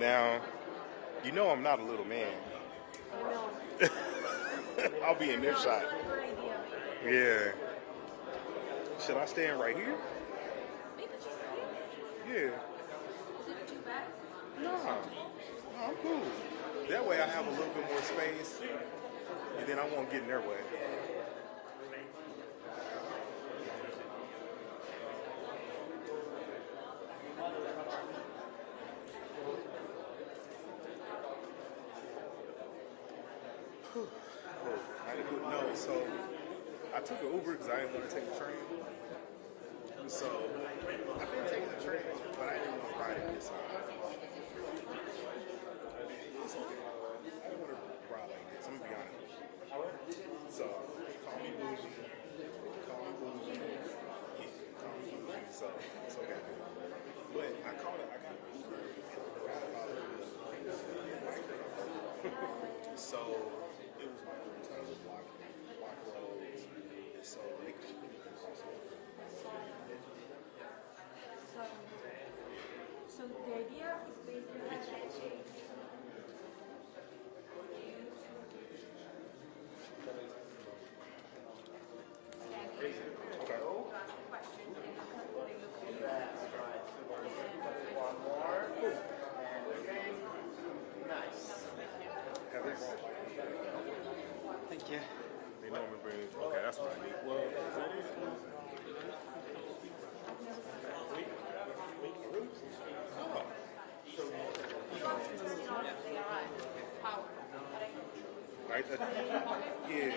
Now, you know I'm not a little man. I know. I'll be in their shot. Yeah. Should I stand right here? Yeah. No, I'm cool. That way I have a little bit more space, and then I won't get in their way. No, so I took an Uber because I didn't want to take the train. So I've been taking the train, but I didn't want to ride it this time. It's okay. I don't want to ride like this. I'm gonna be honest. So call me bougie. Call me bougie. Yeah, call me bougie. So it's okay. But I got an Uber. So it was like tons of block roads. And so they could So the idea is basically Thank you. They normally bring it. Okay, that's what I need. Well, is that it? Right? Yeah.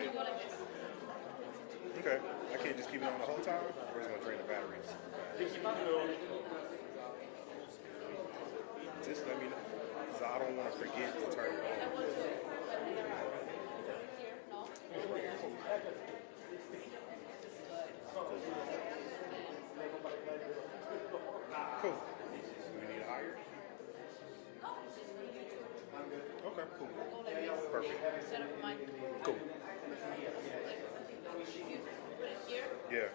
Okay. I can't just keep it on the whole time, or is it gonna drain the batteries? Just let me know, because I don't want to forget to turn it on. Cool. Do we need a higher? Okay, cool. Perfect. Cool. Yeah.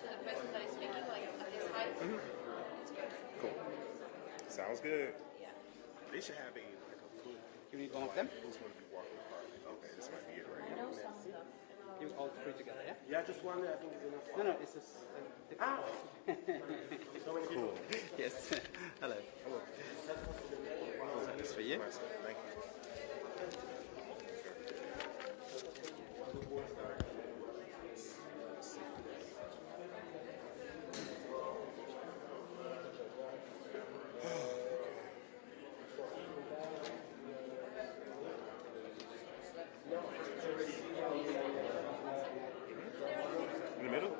Cool. Sounds good. They should have a foot. You need one of them? Who's going to be walking the park? Okay, this might be it right here. You all three together, yeah? Yeah, just one. I think is enough. No, it's just different. Cool. Yes. Hello. Hello. This for you. Thank you. In the middle?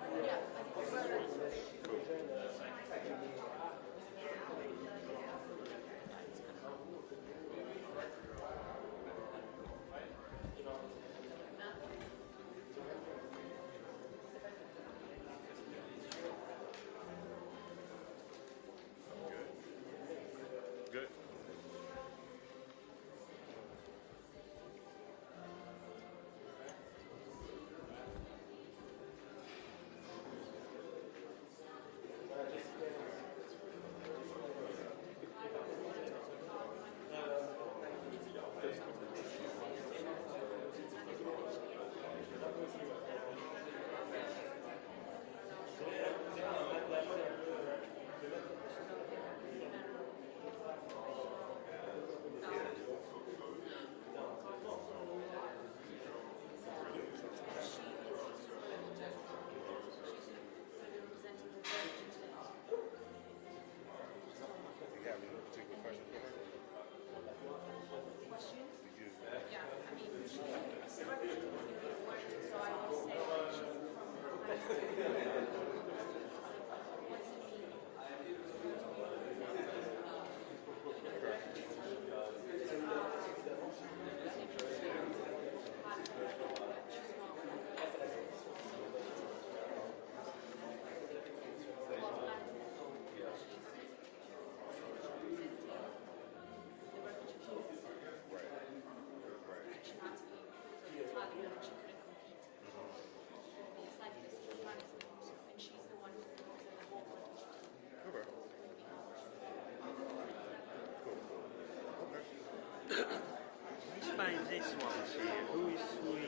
Let's find this one here. Who is more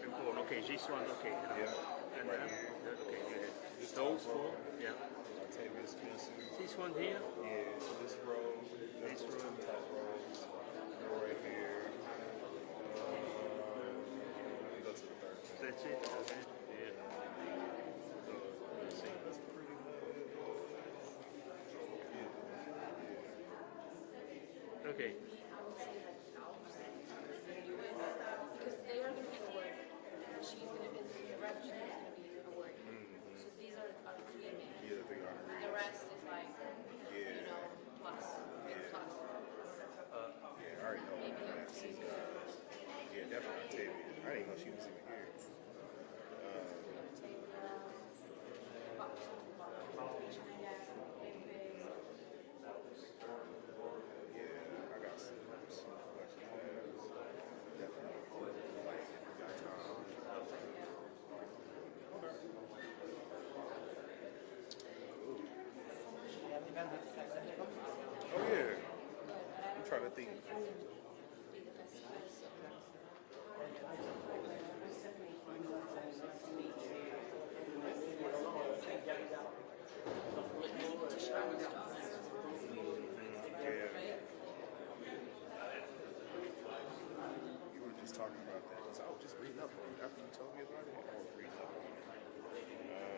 important? Okay, this one. Okay. Yeah. And Right here. okay, good. Those four. Yeah. Octavia Spencer. This one here. Yeah, so this row, This those row. two top rows, go right here. Go to the third. That's it. Okay. Yeah. So, let's see, that's pretty good. Okay. I would say like Phelps in the US because they are going to be award. She's going to be the ref. She's going to be award. So these are the three main. Yeah, the big honor. The rest is like Yeah. plus. Yeah. Plus. Yeah, I already know Maybe that. Octavia. Yeah, definitely Octavia. I didn't even know she was even here. Yeah, I got some question pads. Definitely. Like, got time. Oh yeah. I'm trying to think. Yeah. You were just talking about that because I was just reading up on it. After you told me about it, I was reading up on it.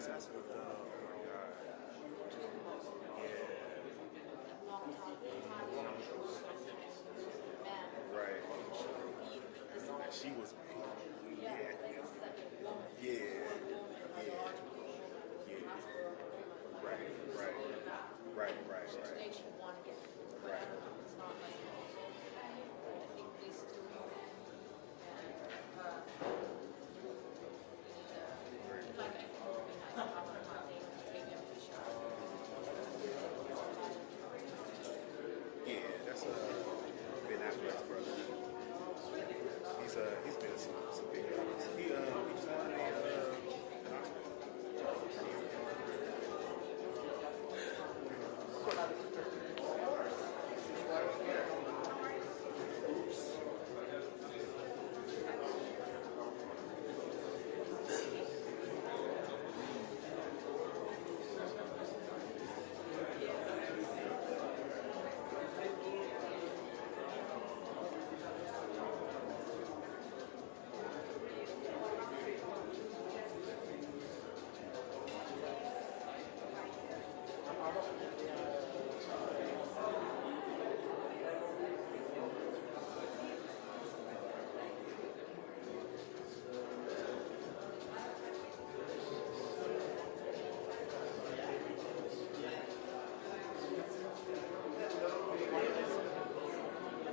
That's what oh my god. Yeah. Right. She was yeah. Yeah. Yeah. Yeah. Right. Right. Right. Right. Right. Right. Yeah, that's Ben Affleck's brother. He's been some big movies. He just won an Oscar.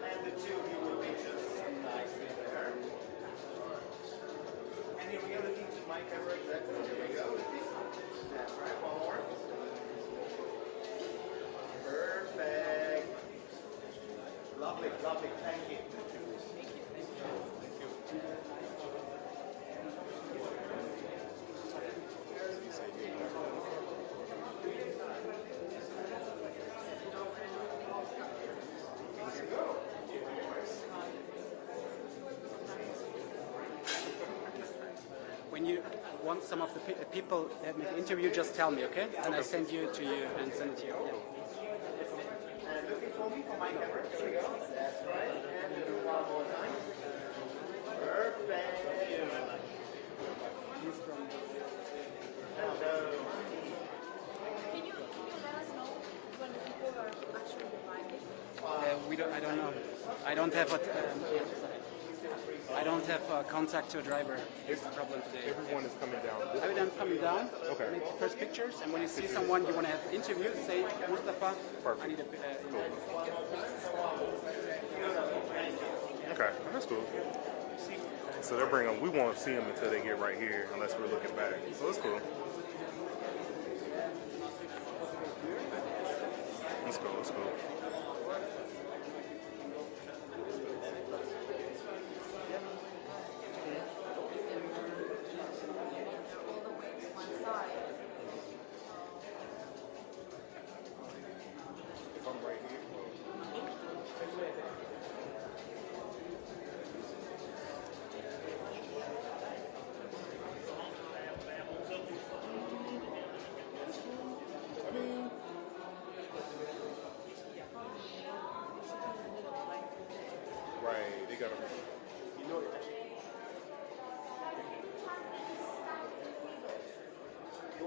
And the two of you will be just nicely there. And here we go, looking to my camera exactly. Here we go. That's right, one more. Perfect. Lovely, lovely, thank you. When you want some of the people that make the interview, just tell me, okay? And I send you to you and send it to you. And looking for me for my camera. Here we go. That's right. And do one more time. Perfect. Hello. Can you let us know when the people are actually arriving? I don't know. I don't have a. I don't have contact to a driver. Here's the problem today. Everyone is coming down. Everyone coming down. Okay. Make the first pictures, and when you see someone you want to have an interview, say Mustafa. Perfect. I need a. Okay, that's cool. So they're bringing. We won't see them until they get right here, unless we're looking back. So it's cool. Let's go. Let's go. All the way to one side.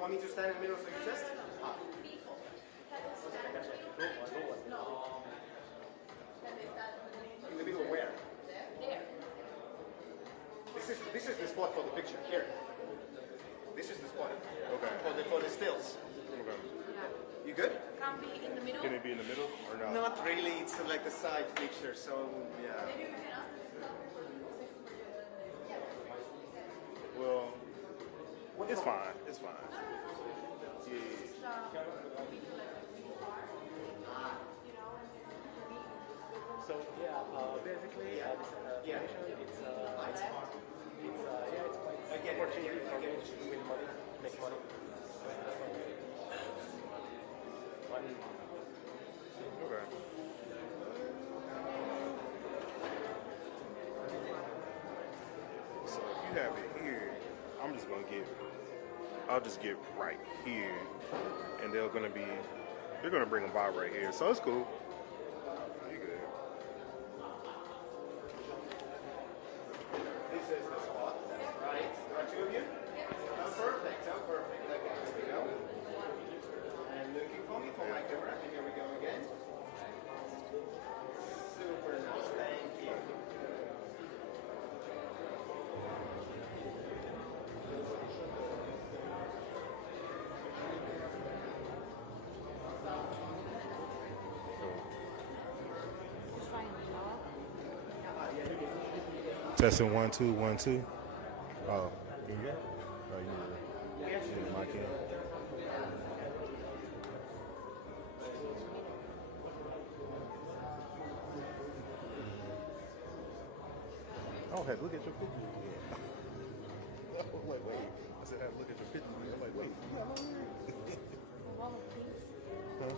want me to stand in the middle so you test? In the middle where? There. This is the spot for the picture. Here. This is the spot. Okay. For the stills. Okay. You good? Can be in the middle. Can it be in the middle or not? Not really. It's like a side picture. So yeah. Well, it's fine. It's fine. Yeah. So basically, this foundation, it's quite opportunity for me to win money, make money. Okay. So if you have it here, I'll just get right here, and they're gonna bring a bar right here, so it's cool. You good? This is the spot. Right. There are two of you. Oh, perfect. Oh, perfect. Okay, here we go. And looking for me for my camera. And here we go again. Super nice. Thank you. Testing 1 2 1 2. Oh, you good? Oh, you good? My kid. Oh, hey, look at your picture. Wait. I said, hey, look at your picture. I'm like, wait. Huh?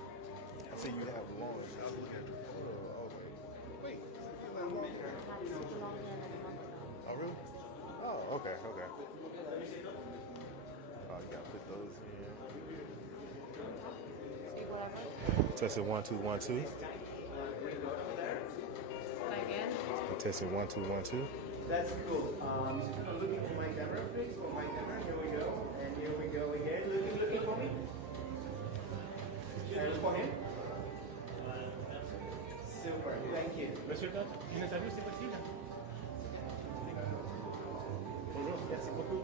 I said you have long. I was looking at your photo. Oh, wait. Oh, really? Oh, okay. Oh, you gotta put those in. Testing 1 2 1 2. Again. Testing 1 2 1 2. That's cool. I'm looking for my camera, please. For my camera. Here we go. And here we go again. Looking for me. And for him. Super. Thank you. Monsieur le Comte, une interview, c'est possible? Bonjour, merci beaucoup.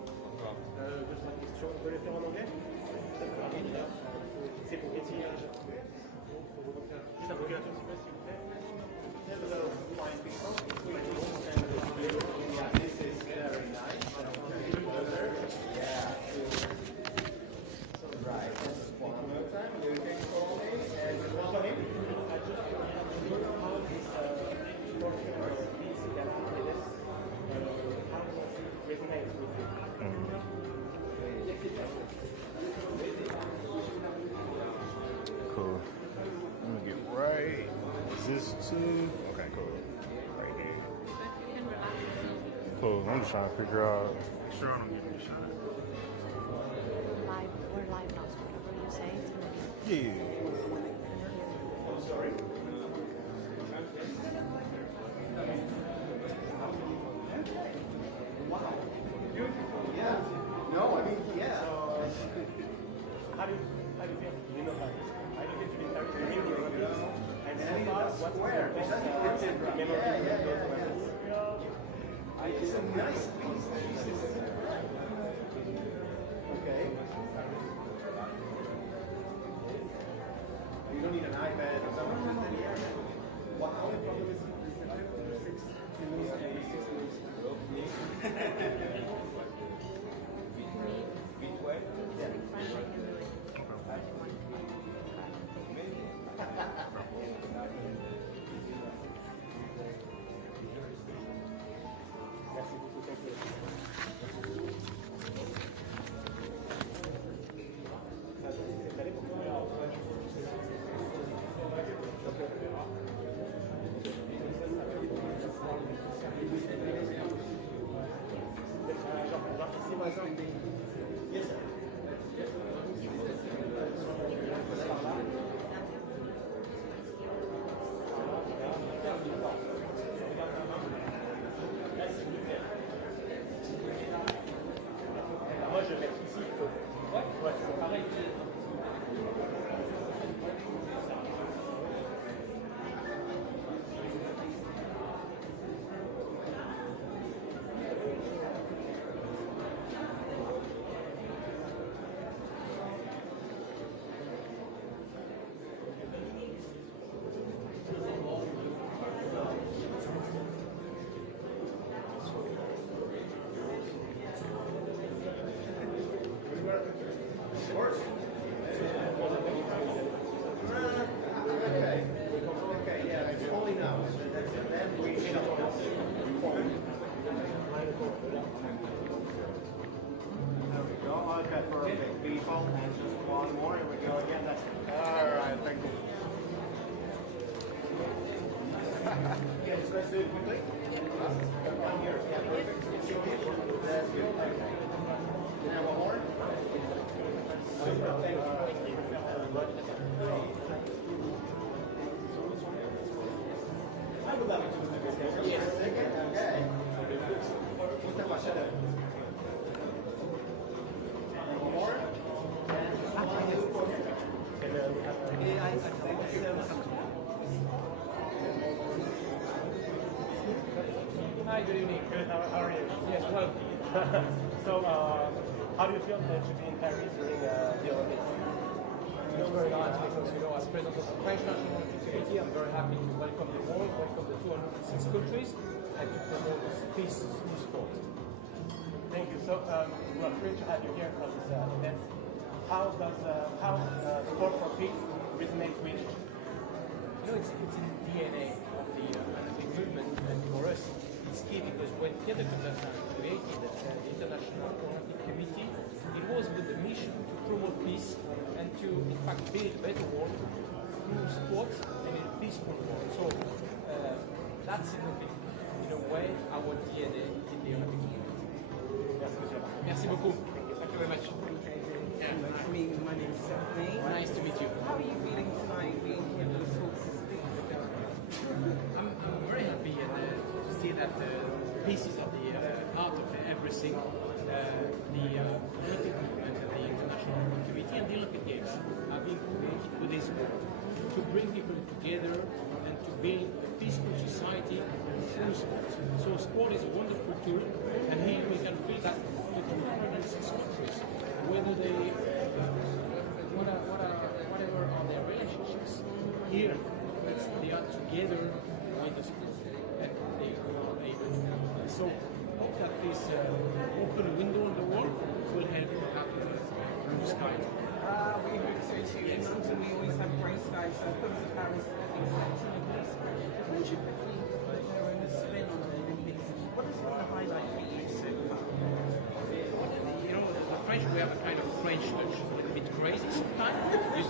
Juste ma question, on peut le faire en anglais? C'est pour quel signage? Juste un procurateur, s'il vous plaît. Hello, fine people. Yeah, this is very nice. Yeah. So, right. One more time. Looking for me. And one for him. Cool. I'm gonna get right. Is this two? Okay, cool. Right here. Cool. I'm just trying to figure out. Make sure I don't get any shot. We're live now, so whatever you say, it's gonna be. Yeah. Sorry. Wow. Beautiful. Yeah. No, I mean, yeah. How do you feel? You know that. I don't think you've been carrying the Olympics. And so far, what's Square. the most Yeah. memorable? It's a nice piece. Jesus. Okay. You don't need an iPad or something. What the only problem is the 6 Merci beaucoup. Hi, good evening. Good. How are you? Yes, well. So, how do you feel to be in Paris during the Olympics? It's very nice because, as president of the French National Olympic Committee, I'm very happy to welcome the world, welcome the 206 countries, and to promote this peace through sport. Thank you. So, we're thrilled to have you here for this event. How does sport for peace resonate with you? It's in the DNA of the Olympic movement, and for us, it's key because when Pierre de Coubertin created the International Olympic Committee, it was with the mission to promote peace and to, in fact, build a better world through sport and in a peaceful world. So that's in a way our DNA in the Olympic movement. Merci beaucoup. Thank you very much. Yeah. My name is Stephanie. Nice to meet you. How are you feeling tonight being here with the folks? I'm very happy to see that peace is at the heart of everything. The Olympic movement and the International Olympic Committee and the Olympic Games have been created with this goal to bring people together and to build a peaceful society through sport. So sport is a wonderful tool, and here we can feel that the 206 countries, whether they whatever are their relationships, here they are together with the sport, and they are able to do that. So that this open window in the world will help to have blue skies. We hope so too. In London, we always have grey skies, so come to Paris, everything's set in blue sky. Who should quickly put their own spin on the Olympics? What has been the highlight for you so far? The French, we have a kind of French touch, a little bit crazy sometimes.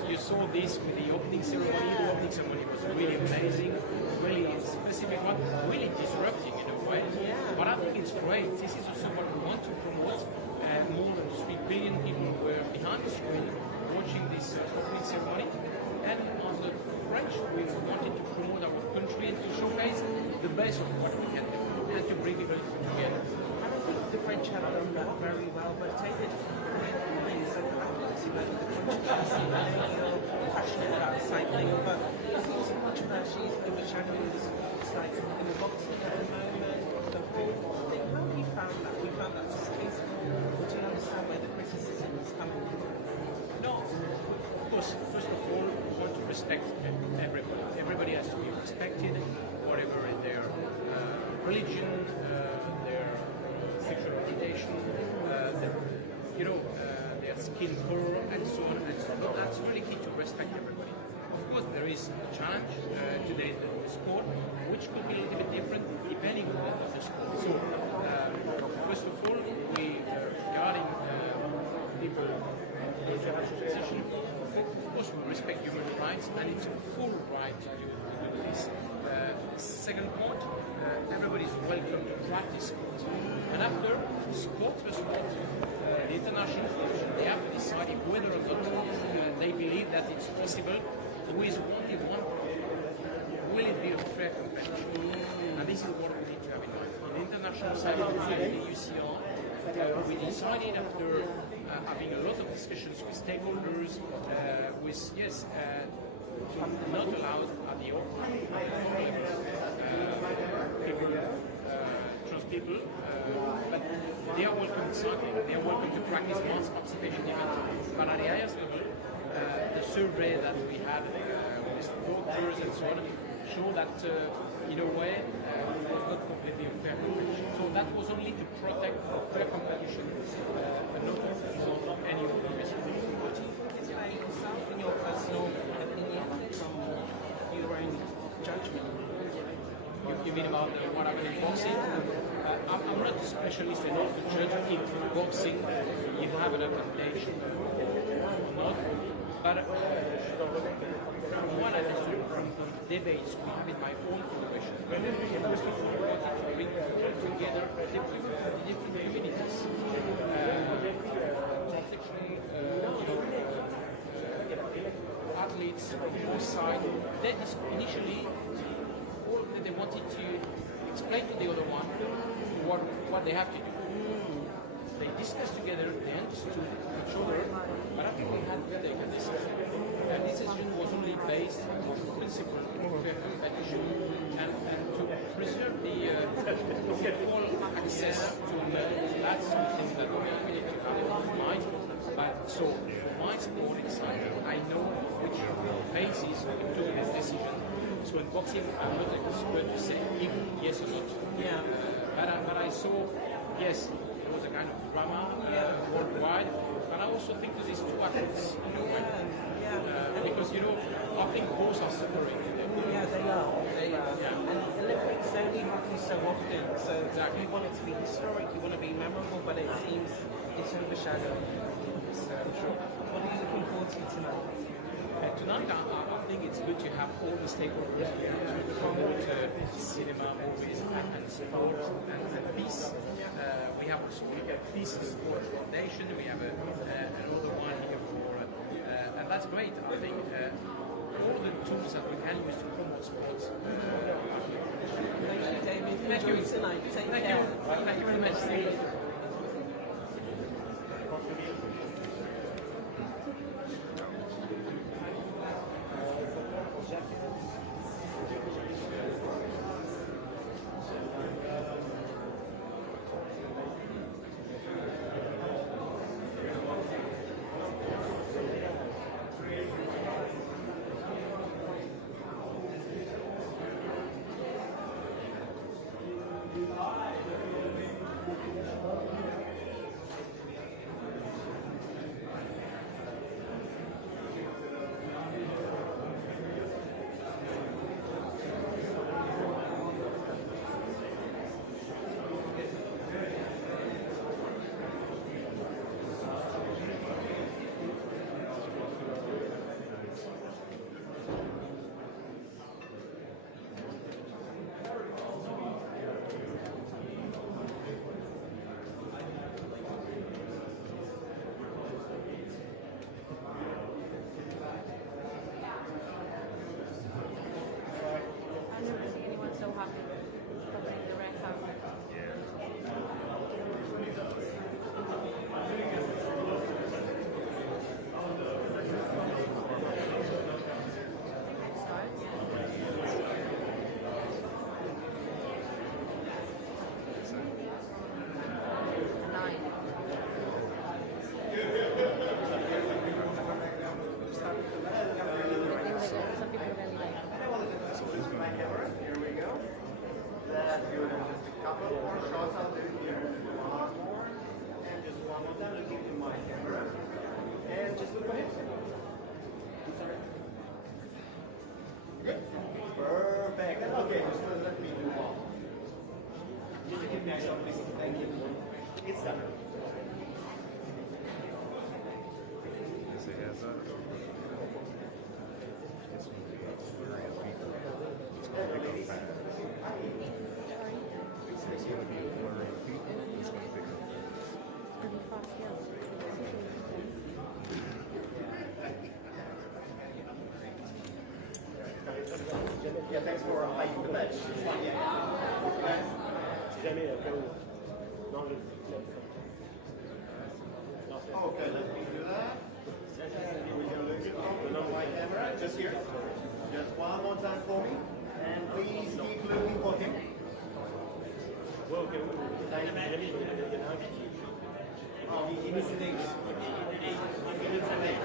You saw this with the opening ceremony. The opening ceremony was really amazing, really specific one, really disrupting in a way. Yeah. But I think it's great. This is also what we want to promote. More than 3 billion people were behind the screen watching this opening ceremony. And on the French, we wanted to promote our country and to showcase the best of what we can do and to bring people together. And I think the French have done that very well, but David, things like athletes, the controversy, they're passionate about cycling, but there's also controversies overshadowing the sports, like in the boxing at the moment, the whole thing. How have you found that? We found that distasteful. Do you understand where the criticism is coming from? No, of course, first of all, we want to respect everybody. Everybody has to be respected, whatever is their religion, their sexual orientation, their skin color, and so on and so on. But that's really key to respect everybody. Of course, there is a challenge today in the sport, which could be a little bit different depending on the sport. So, first of all, regarding people in their position, of course, we respect human rights, and it's a full right to do this. Second point, everybody is welcome to practice sport. And after sport for sport, the international federation, they have to decide whether or not they believe that it's possible with only one problem. Will it be a fair competition? And this is what we need to have in mind. On the international side of the UCR, we decided after having a lot of discussions with stakeholders, to not allow at the people, trans people, but they are welcome to cycling, they are welcome to practice mass participation events. But at the highest level, the survey that we had with supporters and so on show that in a way it was not completely a fair competition. So that was only to protect a fair competition and not on any other reason. What do you think is fair yourself in your personal opinion from your own judgment? You mean about what happened in boxing? I'm not a specialist enough to judge if boxing you have an advantage or not. But from what I understood from debates we have in my own federation, first of all, we wanted to bring people together, different communities, athletes from both sides. That is initially all that they want wanted to explain to the other one what they have to do. They discussed together, they understood each other, but after they had to take a decision. And this decision was only based on the principle of fair competition and to preserve the equal access to learn. That's something that we need to have in mind. But so for my sport, it's I know which basis we took this decision. So in boxing, I'm not an expert to say if yes or not. Yeah. But I saw, yes, there was a kind of drama worldwide, but I also think that these two athletes, because I think both are suffering. Yeah, they are. Yeah. And Olympics only happen so often, so exactly. You want it to be historic, you want to be memorable, but it seems it's overshadowed. Sure. What are you looking forward to tonight? Tonight, I think it's good to have all the stakeholders here to promote cinema, movies, and sport and peace. We have also Peace Sport Foundation. We have another one here for, and that's great. I think all the tools that we can use to promote sports. Thank you, David. Thank you tonight. Take Thank care. you. Thank you very much. Yeah, thanks for hiking the bench. It's fun, yeah. Okay, let me do that. My camera, just here. Just one more time for me. And please keep looking for him. Oh, he needs an H. He needs an H.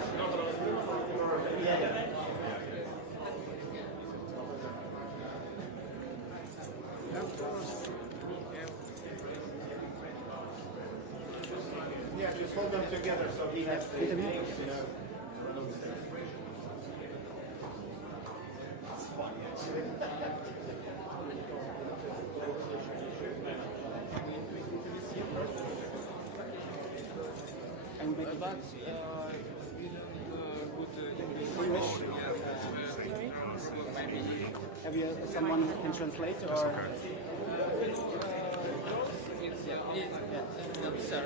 Yeah. Yeah, just hold them together so he has the names, you know. It's fun, actually. And with that, have you someone who can translate or?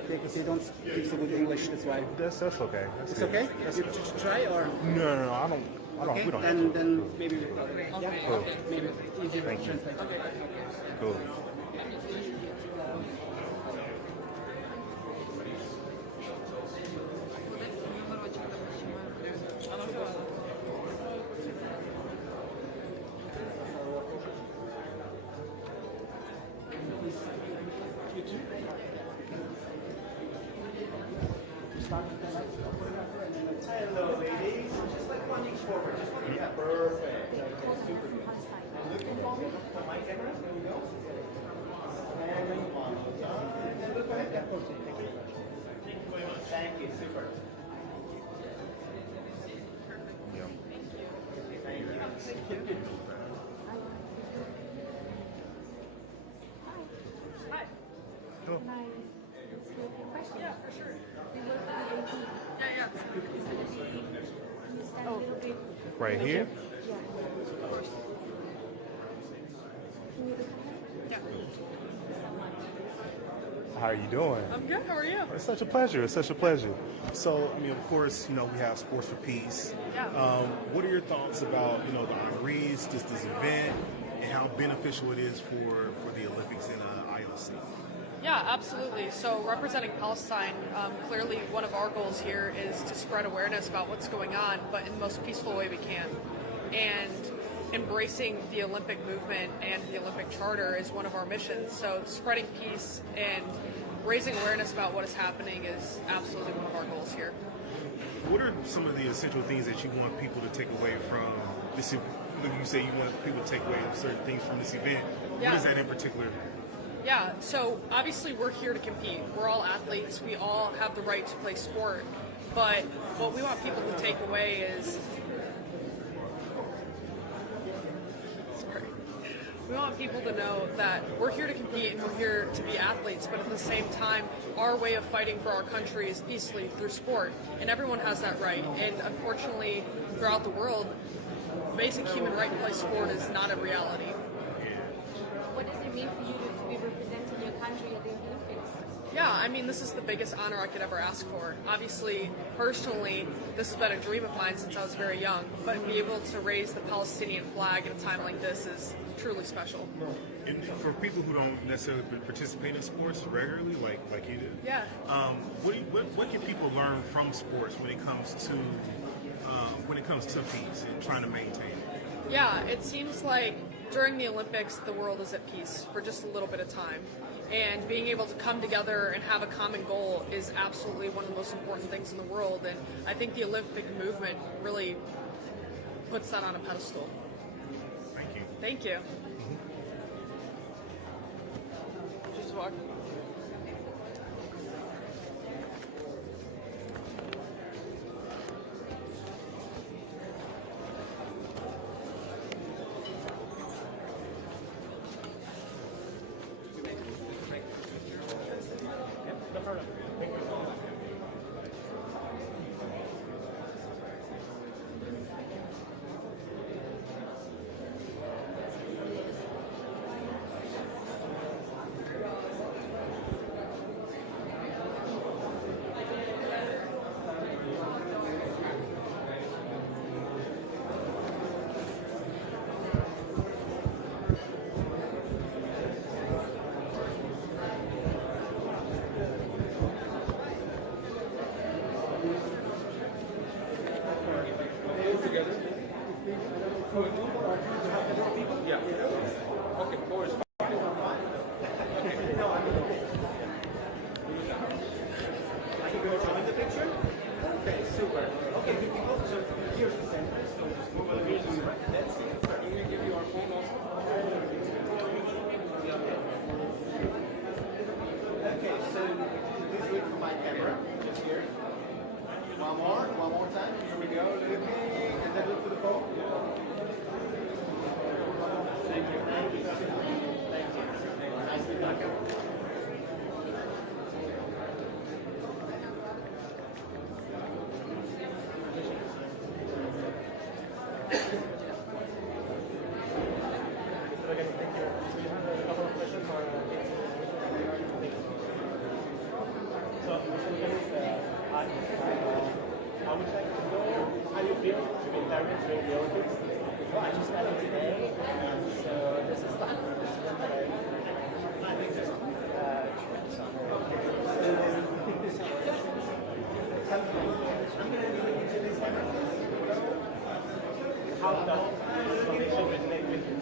Because you don't speak so good English, that's why. That's okay. That's It's good. okay? That's You good. try or? No, I don't. Okay, We don't have to. then maybe we yeah, Cool. maybe easier to Thank you. translate. Cool. Hello, ladies. Just like one inch forward. Just one. Yeah, perfect. Super good. Looking for me for my camera. There we go. And one more time. And look ahead. Yeah, okay. Thank you. Thank you. Super. Yeah. Thank you. Hello. Yeah, for sure. Yeah. Stand a little bit. Right here. Yeah. Of course. Can you look at her? How are you doing? I'm good. How are you? It's such a pleasure. It's such a pleasure. So, I mean, of course, we have Sports for Peace. Yeah. What are your thoughts about, the honorees, just this event, and how beneficial it is for the Olympics in IOC? Yeah, absolutely. So representing Palestine, clearly one of our goals here is to spread awareness about what's going on, but in the most peaceful way we can. And embracing the Olympic movement and the Olympic Charter is one of our missions. So spreading peace and raising awareness about what is happening is absolutely one of our goals here. What are some of the essential things that you want people to take away from this? You say you want people to take away certain things from this event. Yeah. What is that in particular? Yeah, so obviously we're here to compete. We're all athletes. We all have the right to play sport. But what we want people to take away is... We want people to know that we're here to compete and we're here to be athletes, but at the same time, our way of fighting for our country is peacefully through sport, and everyone has that right. And unfortunately, throughout the world, basic human right to play sport is not a reality. What does it mean for you to be representing your country at the Olympics? Yeah, I mean, this is the biggest honor I could ever ask for. Obviously, personally, this has been a dream of mine since I was very young, but be able to raise the Palestinian flag at a time like this is truly special. And for people who don't necessarily participate in sports regularly, like you do, Yeah. What can people learn from sports when it comes to peace and trying to maintain it? Yeah, it seems like during the Olympics, the world is at peace for just a little bit of time. And being able to come together and have a common goal is absolutely one of the most important things in the world. And I think the Olympic movement really puts that on a pedestal. Thank you. Thank you. Just walk. One more time. Here we go. Looking, and then look to the phone. Thank you. Thank you. Thank you. Nicely done. would you like to know how you feel to be direct during the Olympics? Well, I just got in today, so this is fun. This is what I think there's tremendous honor. I'm going to be looking into these cameras. How does information resonate with you?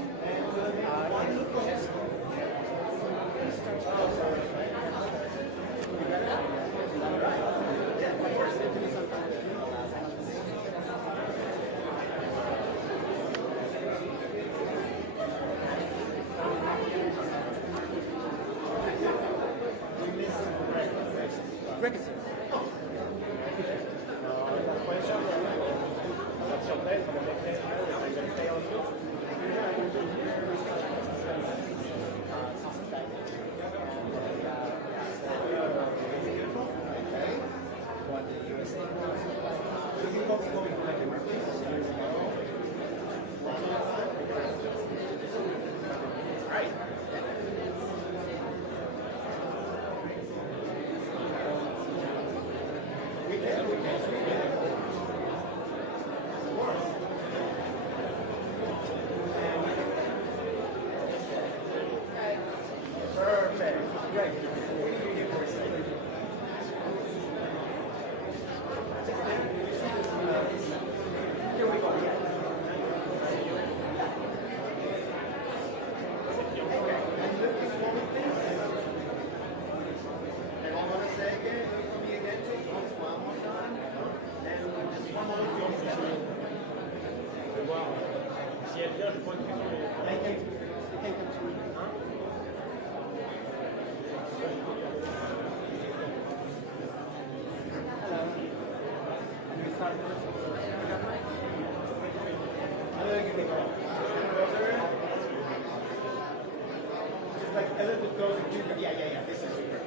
Yeah. This is super.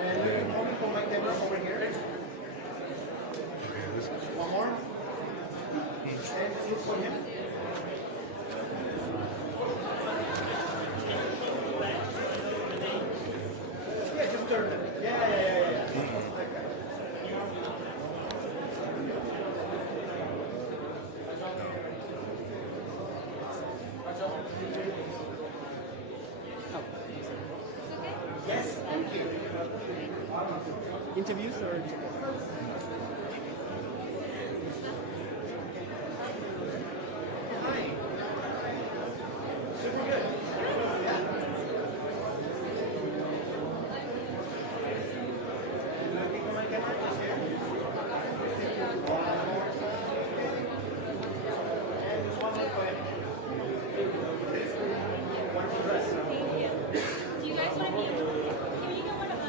And you can hold me for my camera over here. One more. And look for him. Yeah, just turn it. Yeah. Okay. Yes, thank you. Interviews or? Hi. Super good. Yeah. Looking for my camera, please, here. And just one more for him. Wonderful dress. Do you guys want to meet? Can you get one of us?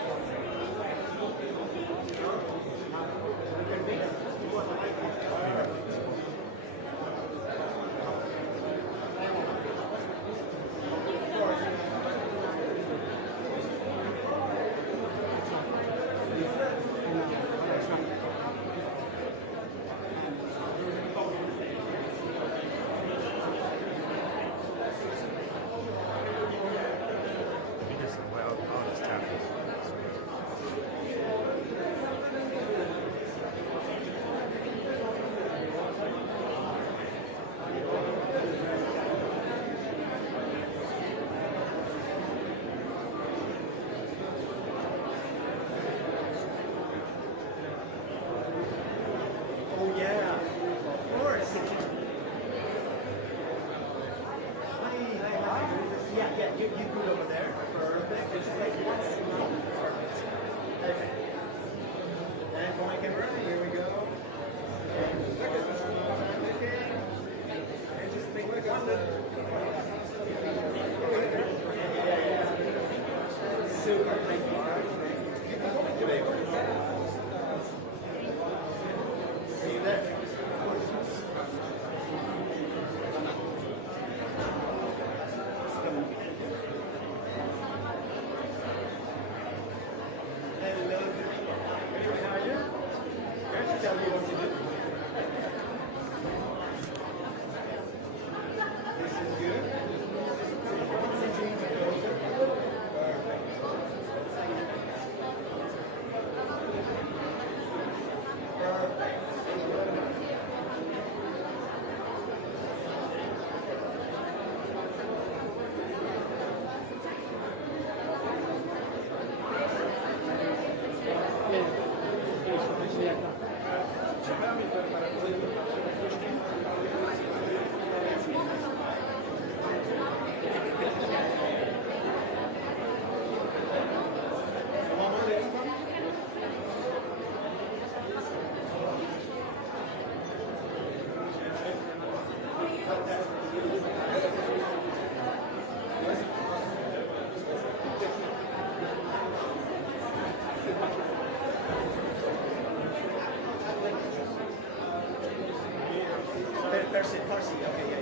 see. Okay, yeah.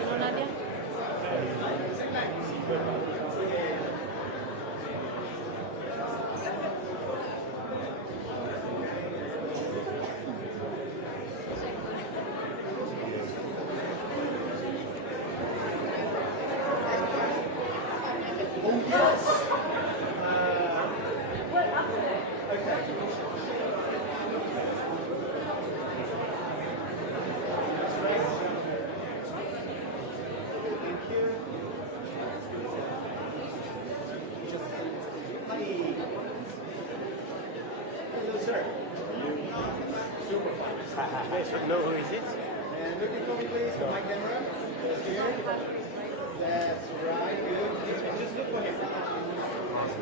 Hello, Nadia. Hello, sir. Super fun. No, who is it? And looking for me, please, for my camera. Here. That's right. Good. Just look for him. Perfect.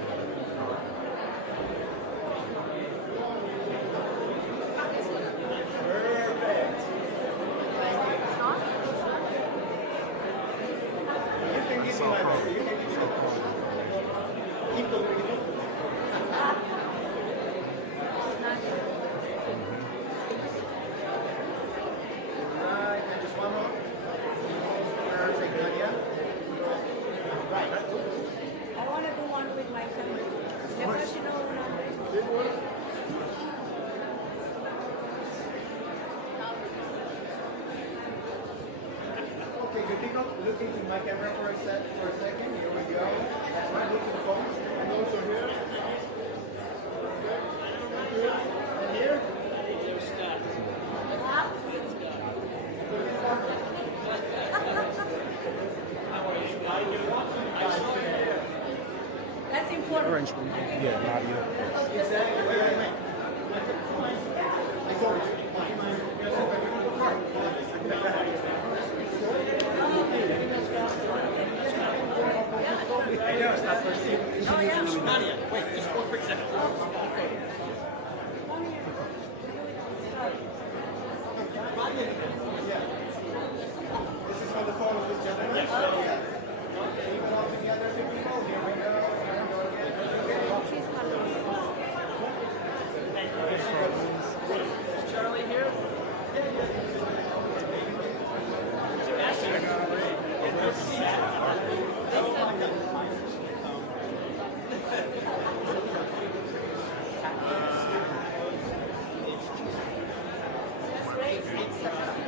You can give me my number. You can give me my number. Keep going. Right, and just one more. Perfect, Nadia. Right. I want to do one with my family. Después, you know, This one. Okay, good people. Look into my camera for a second. Here we go. That's right. Look to the phone. And also here. Good. And here. That's important. Orange one. Yeah, Nadia. Exactly. Wait. I told you. I know it's not perceived. Oh, yeah. Nadia, wait, just one quick second. This is for the phone of this gentleman. Yeah. Okay, keep it all together, so people. Here we go. Cheese colors. Charlie here.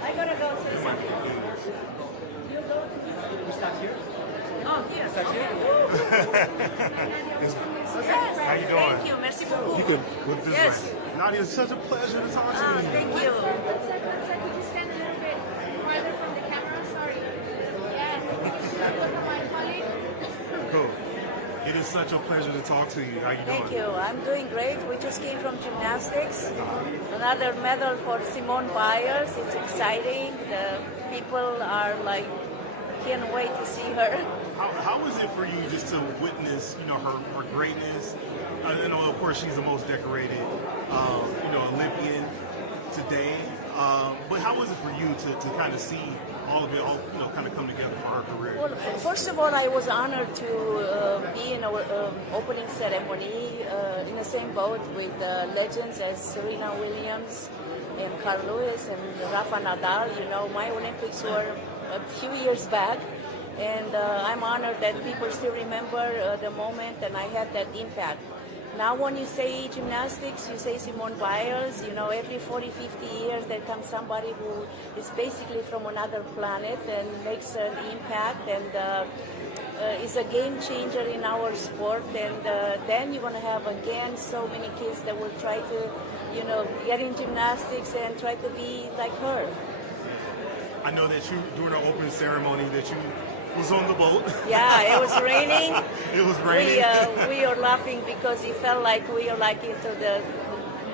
I gotta go say something. You go. We start here? Oh, here. Start here? Yes. How you doing? Thank you. Merci beaucoup. You could look this Yes. way. Nadia, it's such a pleasure to talk to Oh, you. thank you. One sec. Could you stand a little bit farther from the camera? Sorry. Yes. Look at my colleague. Cool. It is such a pleasure to talk to you. How you doing? Thank you. I'm doing great. We just came from gymnastics. Another medal for Simone Biles. It's exciting. The people are like, can't wait to see her. How is it for you just to witness, her greatness? I know, of course, she's the most decorated, Olympian today. But how is it for you to kind of see all of it, kind of come together for her career? Well, first of all, I was honored to be in our opening ceremony in the same boat with legends as Serena Williams and Carl Lewis and Rafa Nadal. My Olympics were a few years back, and I'm honored that people still remember the moment, and I had that impact. Now when you say gymnastics, you say Simone Biles, every 40, 50 years there comes somebody who is basically from another planet and makes an impact and is a game changer in our sport. And then you're going to have again so many kids that will try to, get in gymnastics and try to be like her. I know that you, during the opening ceremony, that you was on the boat. Yeah, it was raining. It was raining. We were laughing because it felt like we were like into the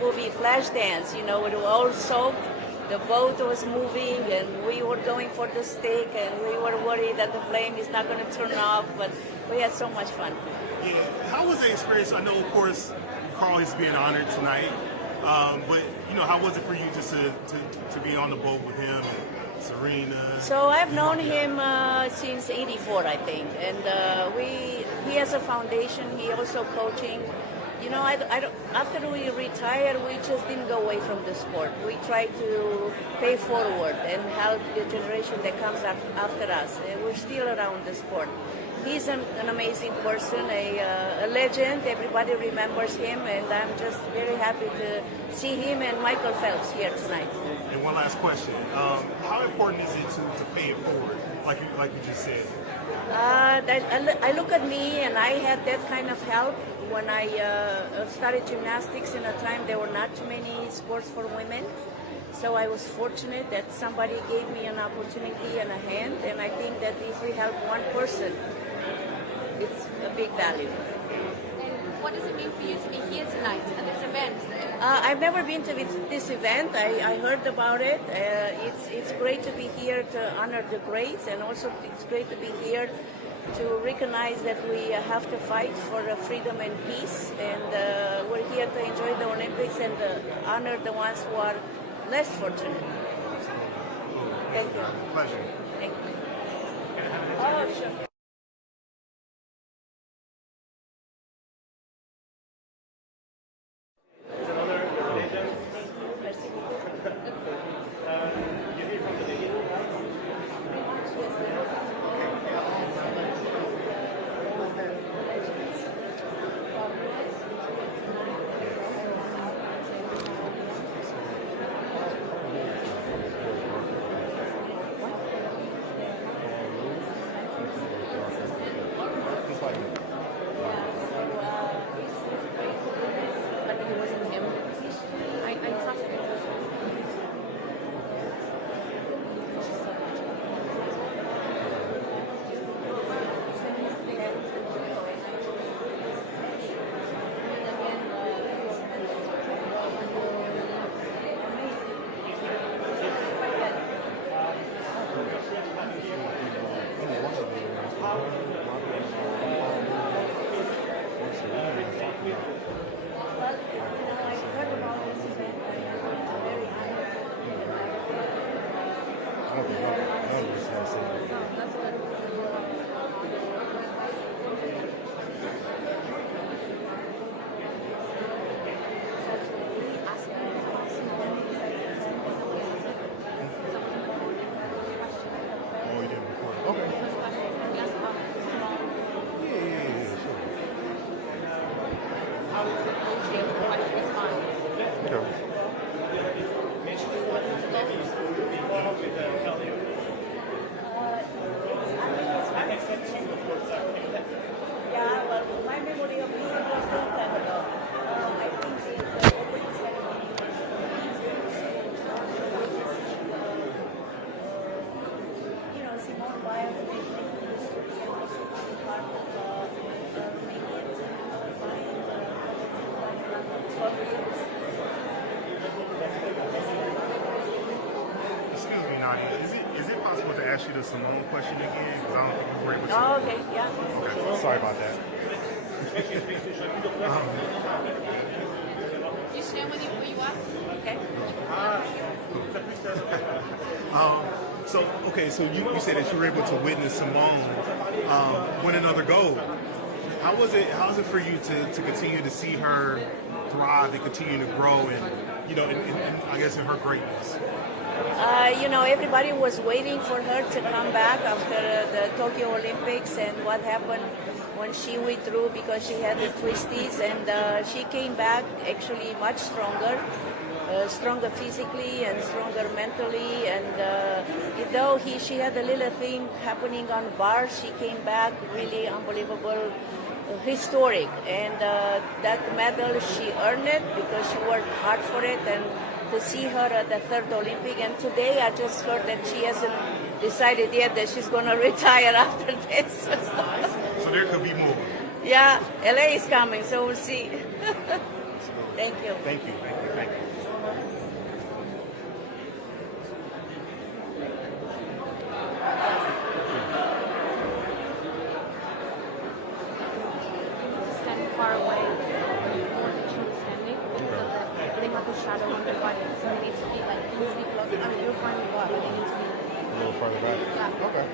movie Flashdance, we were all soaked. The boat was moving and we were going for the stick and we were worried that the flame is not going to turn off, but we had so much fun. Yeah. How was the experience? I know, of course, Carl is being honored tonight, but how was it for you just to be on the boat with him and Serena. So I've known him since '84, I think, and he has a foundation. He also coaching. You know, after we retired, we just didn't go away from the sport. We try to pay forward and help the generation that comes after us. And we're still around the sport. He's an amazing person, a legend. Everybody remembers him, and I'm just very happy to see him and Michael Phelps here tonight. And one last question: how important is it to pay it forward, like you just said? I look at me, and I had that kind of help when I started gymnastics. In a time there were not too many sports for women, so I was fortunate that somebody gave me an opportunity and a hand. And I think that if we help one person, it's a big value. And what does it mean for you to be here tonight at this event? I've never been to this event. I heard about it. It's great to be here to honor the greats, and also it's great to be here to recognize that we have to fight for freedom and peace. And we're here to enjoy the Olympics and honor the ones who are less fortunate. Thank you. Pleasure. Thank you. Oh, sure. Excuse me, Nadia. Is it possible to ask you the Simone question again? Because I don't think we were able to. Oh, okay, yeah. Okay, sorry about that. You stand with you where you are? Okay. So you said that you were able to witness Simone win another gold. How is it for you to continue to see her thrive and continue to grow, and and I guess in her greatness? Everybody was waiting for her to come back after the Tokyo Olympics, and what happened when she withdrew because she had the twisties, and she came back actually much stronger. Stronger physically and stronger mentally, and though she had a little thing happening on bars, she came back really unbelievable, historic, and that medal she earned it because she worked hard for it. And to see her at the third Olympic, and today I just heard that she hasn't decided yet that she's going to retire after this. So there could be more. Yeah, LA is coming, so we'll see. Thank you. Thank you. Far away, more than she was standing, so that they have a shadow on their body. So they need to be like closely close. I mean, you're fine with what? They need to be A little further back? Yeah. Okay.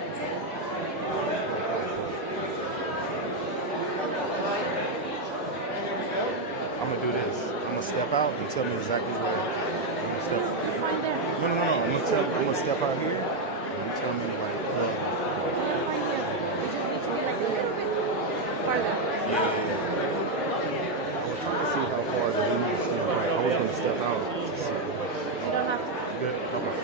I'm going to do this. I'm going to step out and tell me exactly where I'm going to step. Find there. No. I'm going to step out here and you tell me like, Farther. yeah. I was trying to see how far the lead is. I was going to step out to see. You don't have to. Good. Okay.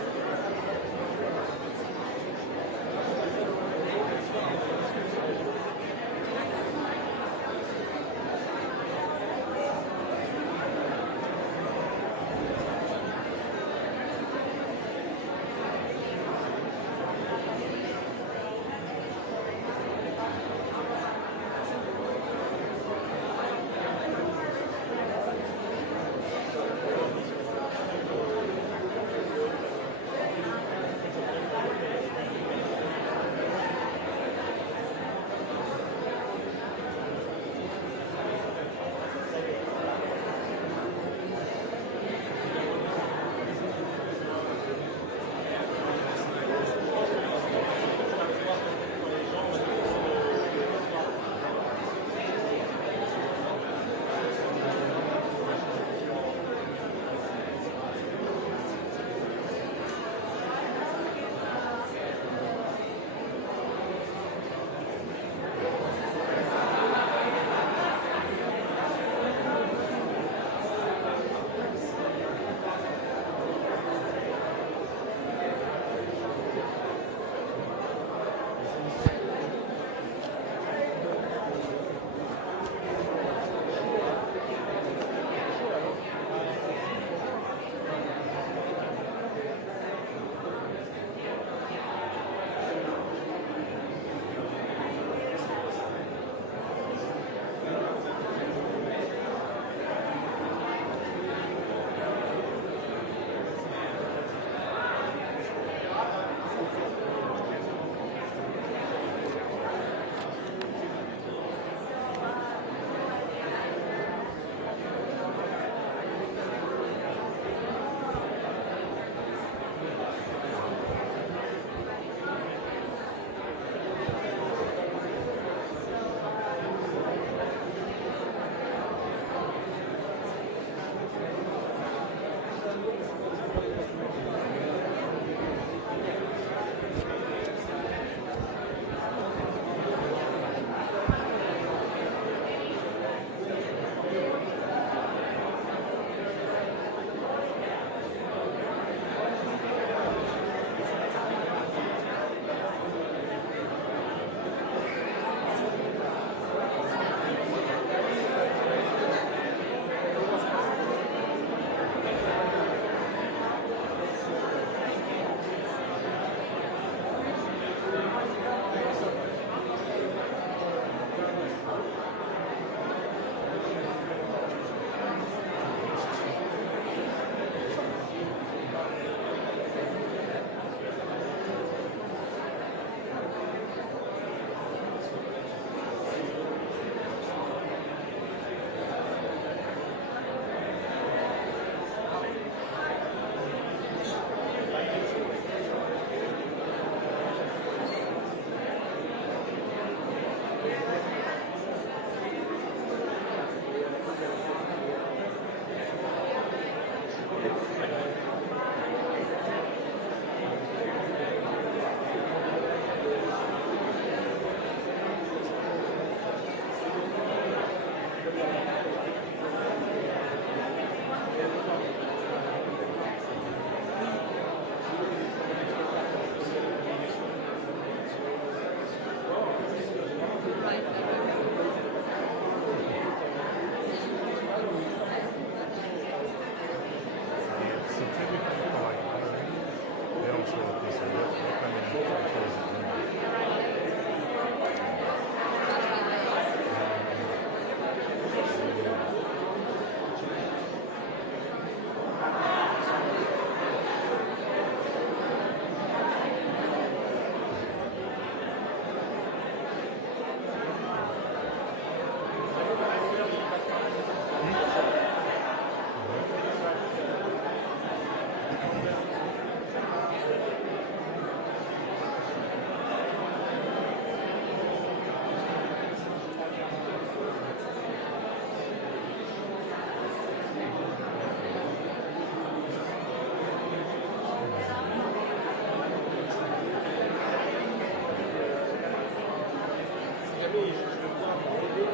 amis, je vais pouvoir vous aider.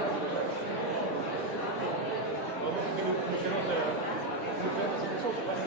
Vraiment, c'est une fonctionnaire de c'est pour ça que je passe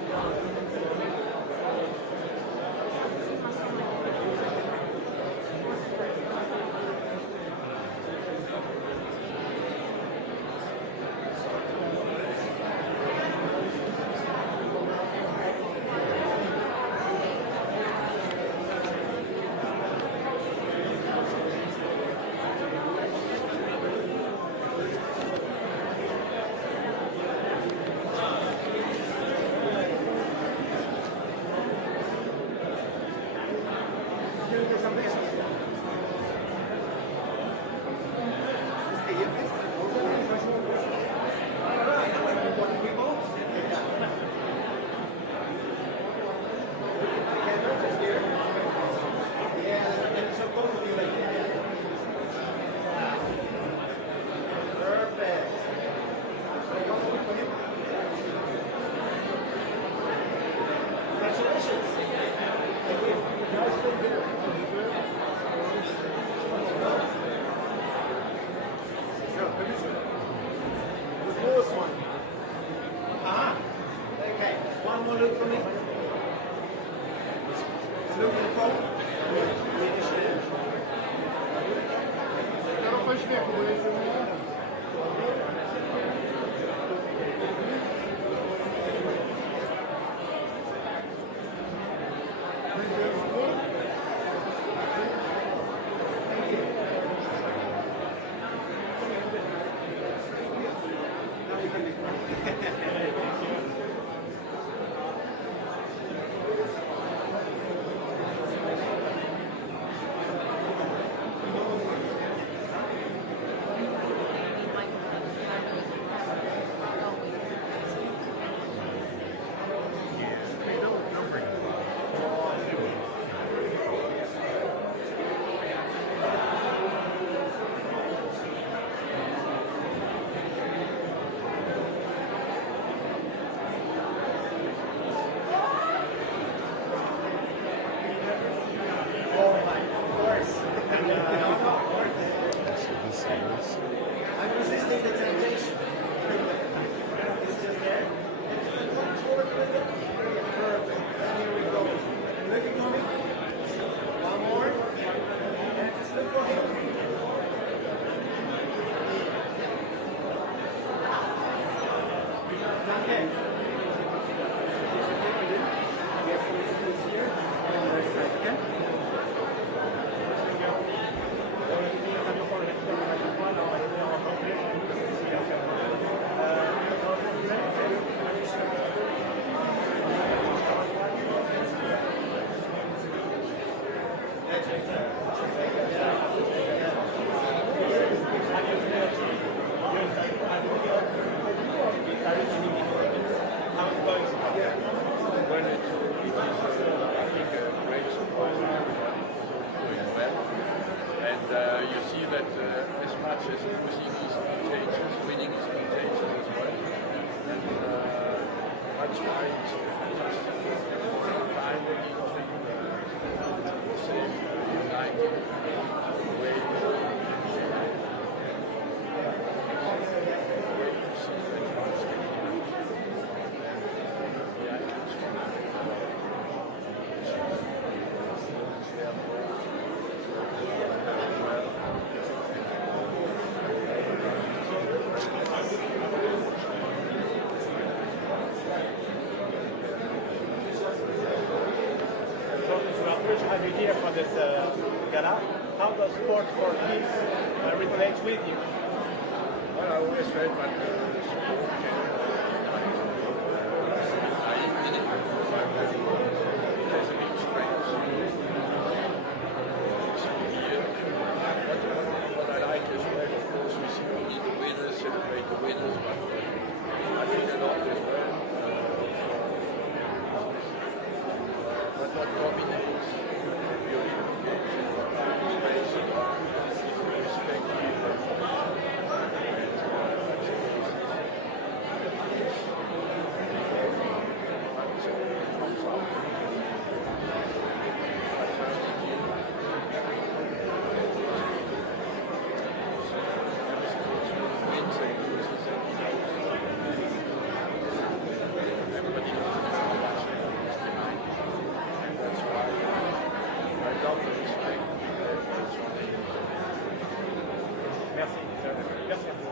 here for this gala. How does sport for peace resonate with you? Well, I always felt that sport can there's a big strength. What I like as well, of course, we see only the winners, celebrate the winners, but I think a lot as well. But not dominates. Gracias.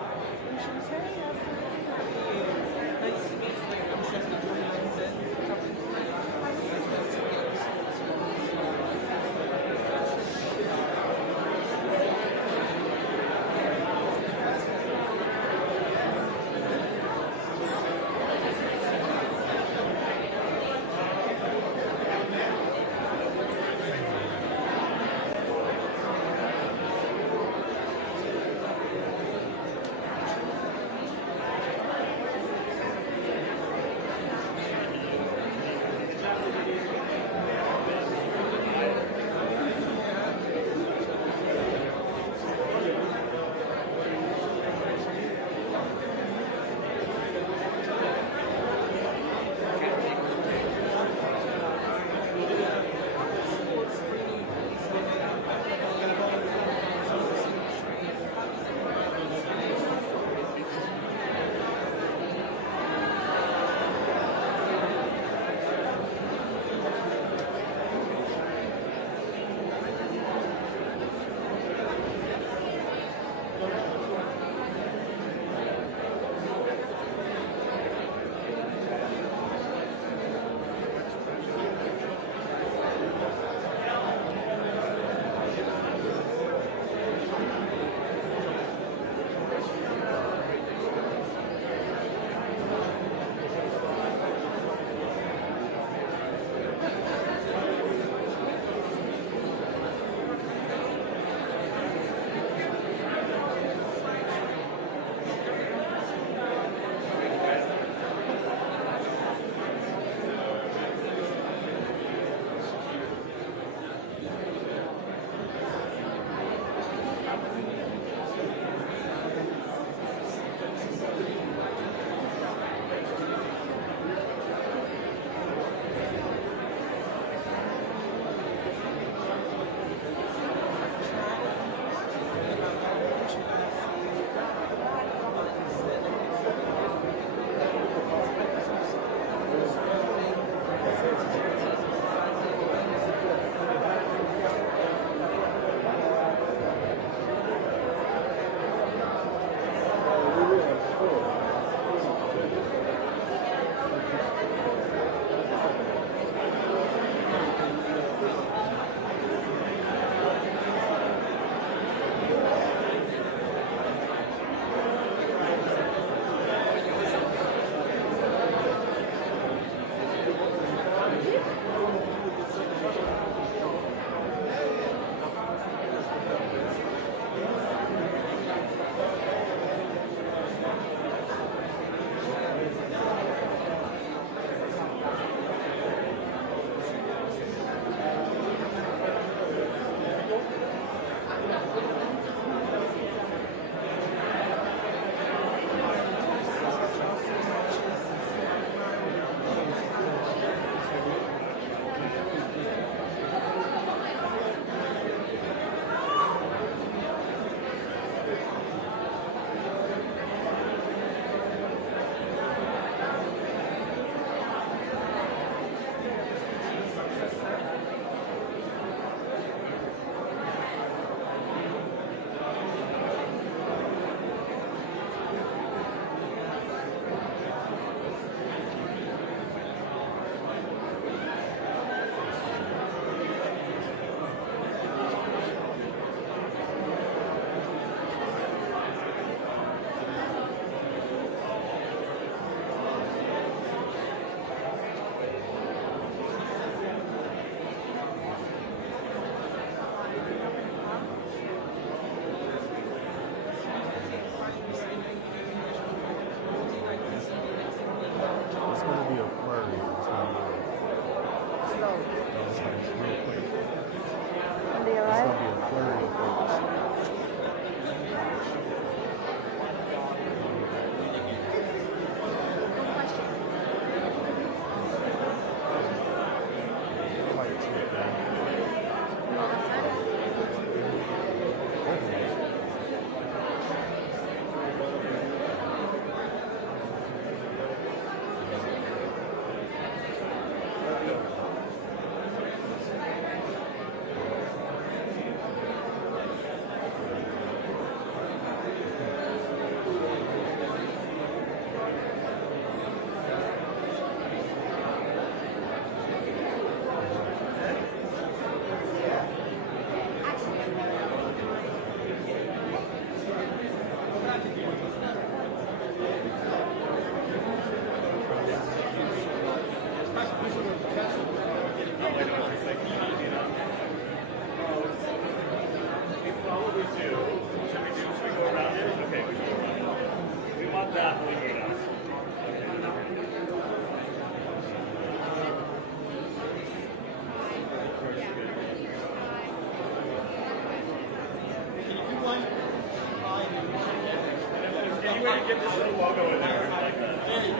way to get this little logo in there. Like that. There you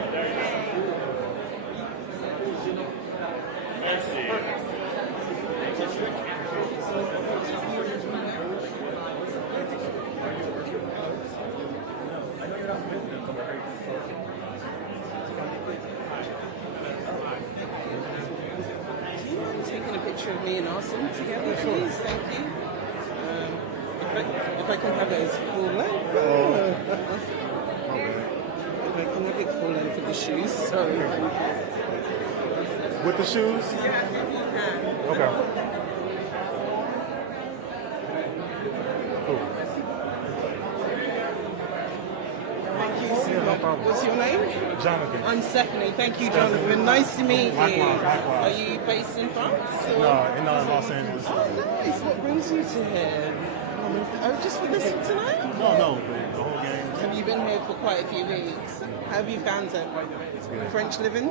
go. Let's see. Taking a picture of me and Austin together, please. Thank you. If I can have it as full length. If I can have it full length with the shoes. Sorry. With the shoes? Yeah, if you can. Okay. Cool. Thank you so Yeah, no much. problem. What's your name? Jonathan. I'm Stephanie. Thank you, Jonathan. Nice to meet you. Likewise. Are you based in France? Or? No, in Los Angeles. Oh, nice. What brings you to here? Oh, just for this tonight? No, the whole game. Have you been here for quite a few weeks? How have you found it? French living?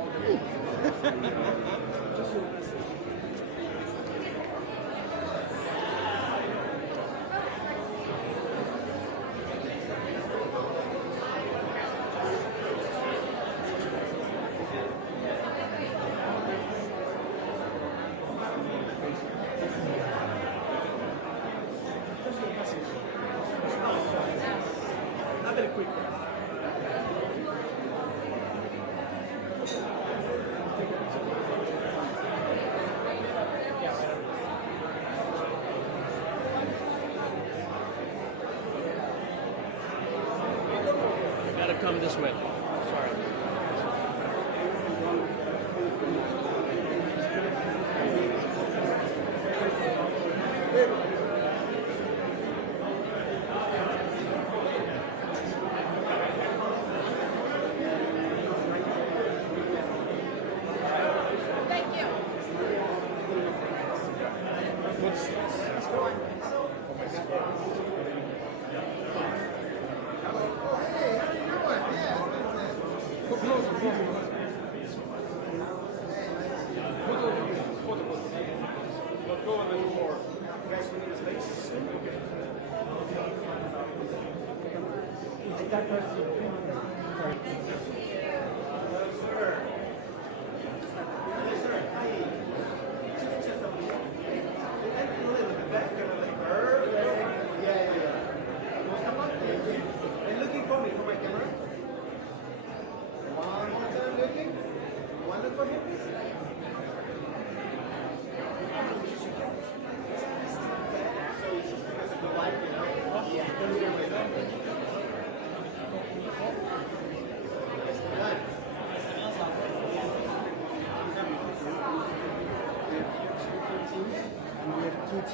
Gotta come this way. Sorry. Thank you.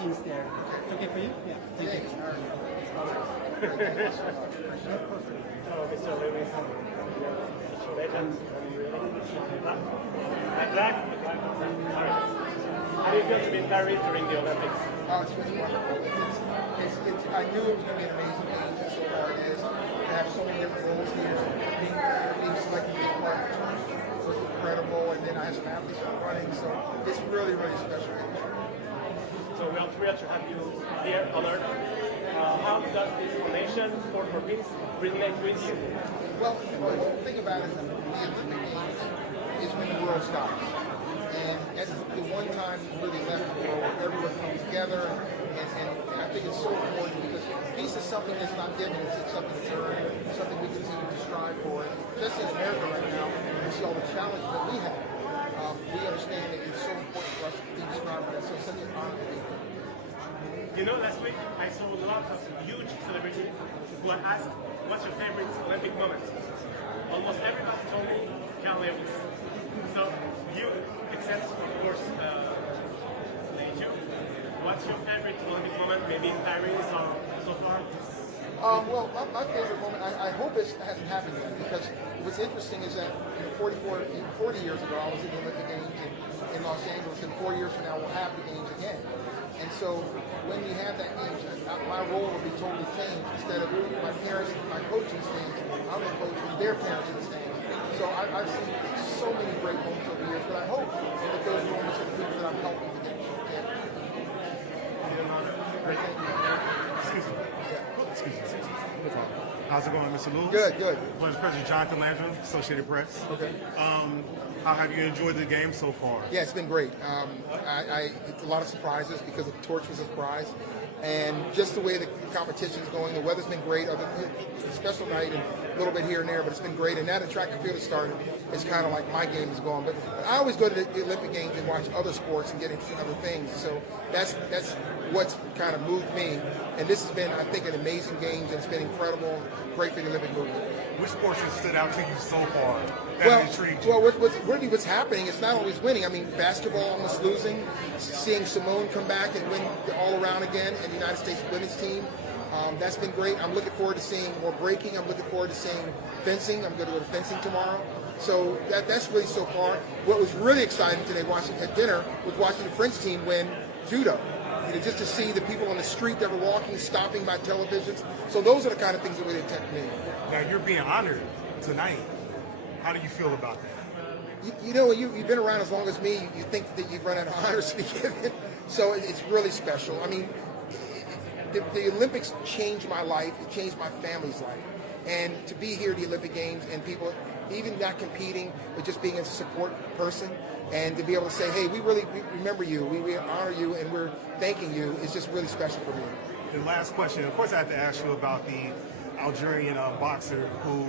Teams there. It's okay for you? Yeah. Thank you. Hello, Mr. Lewis. Legend. Black. How do you feel to be in Paris during the Olympics? Oh, it's really wonderful. I knew it was going to be an amazing game. That's so hard it is. To have so many different roles here. Being selected to be part of the tournament was incredible. And then I had some athletes who were running. So it's really, really special. So we are thrilled to have you here on Earth. How does this foundation, Sport for Peace, relate with you? Well, the thing about it is that the Olympic Games is when the world stops. And that's the one time we really left the world where everyone comes together. And I think it's so important because peace is something that's not given, it's something that's earned, something we continue to strive for. And just in America right now, we see all the challenges that we have. We understand that it's so important for us to continue to strive for that. So it's such an honor to be here. You know, last week I saw a lot of huge celebrities who I asked, what's your favorite Olympic moment? Almost everybody told me Gala Deportes. So you, except of course, what's your favorite Olympic moment, maybe in Paris or so far? Well, my favorite moment, I hope it hasn't happened yet, because what's interesting is that 40 years ago, I was in the Olympic Games in Los Angeles, and 4 years from now, we'll have the Games again. And so when we have that Games, my role will be totally changed. Instead of my parents, my coaching stands, I'm the coach, and their parents in the stands. So I've seen so many great moments over the years, but I hope that those moments are the people that I'm helping to get to the championship. Excuse me. How's it going, Mr. Lewis? Good, good. Well, it's President Jonathan Landrum, Associated Press. Okay. How have you enjoyed the game so far? Yeah, it's been great. It's a lot of surprises because the torch was a surprise. And just the way the competition's going, the weather's been great. It's a special night and a little bit here and there, but it's been great. And now the track and field has started, it's kind of like my game is going. But I always go to the Olympic Games and watch other sports and get into other things. So that's what's kind of moved me. And this has been, I think, an amazing games, and it's been incredible, great for the Olympic movement. Which sports have stood out to you so far that intrigued you? Well, what's happening, it's not always winning. I mean, basketball almost losing, seeing Simone come back and win all around again, and the United States women's team. That's been great. I'm looking forward to seeing more breaking. I'm looking forward to seeing fencing. I'm going to go to fencing tomorrow. So that's really so far. What was really exciting today watching at dinner was watching the French team win judo. You know, just to see the people on the street that were walking, stopping by televisions. So those are the kind of things that really tempt me. Now, you're being honored tonight. How do you feel about that? You know, you've been around as long as me. You think that you've run out of honors to be given. So it's really special. I mean, the Olympics changed my life. It changed my family's life. And to be here at the Olympic Games and people, even not competing, but just being a support person, and to be able to say, hey, we remember you, we honor you, and we're thanking you, is just really special for me. The last question, of course I have to ask you about the Algerian boxer who,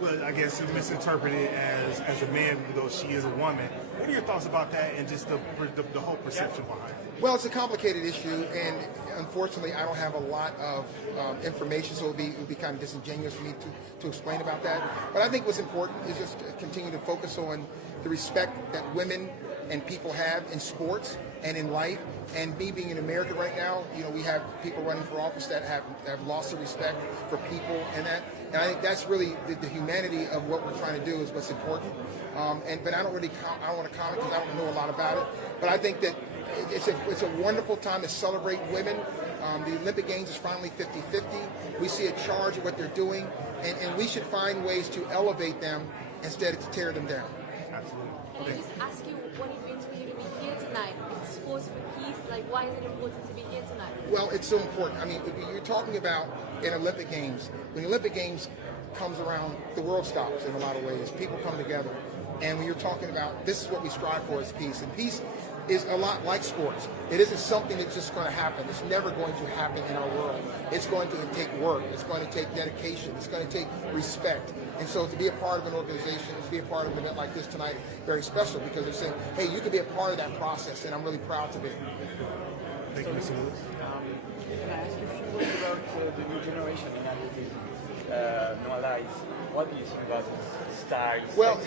well, I guess misinterpreted as a man, though she is a woman. What are your thoughts about that and just the whole perception behind it? Well, it's a complicated issue, and unfortunately, I don't have a lot of information, so it would be kind of disingenuous for me to explain about that. But I think what's important is just to continue to focus on the respect that women and people have in sports and in life. And me being in America right now, you know, we have people running for office that have lost the respect for people and that. And I think that's really the humanity of what we're trying to do is what's important. But I don't want to comment because I don't know a lot about it. But I think that it's a wonderful time to celebrate women. The Olympic Games is finally 50-50. We see a charge of what they're doing, and we should find ways to elevate them instead of to tear them down. Absolutely. Can I just ask you what it means for you to be here tonight? It's sports for peace. Like, why is it important to be here tonight? Well, it's so important. I mean, you're talking about in Olympic Games. When the Olympic Games comes around, the world stops in a lot of ways. People come together. And when you're talking about, this is what we strive for is peace. And peace is a lot like sports. It isn't something that's just going to happen. It's never going to happen in our world. It's going to take work. It's going to take dedication. It's going to take respect. And so to be a part of an organization, to be a part of an event like this tonight, very special because they're saying, hey, you can be a part of that process, and I'm really proud to be. Thank you, Mr. Lewis. Can I ask you a few words about the new generation in athletics nowadays? What do you think about style? Well,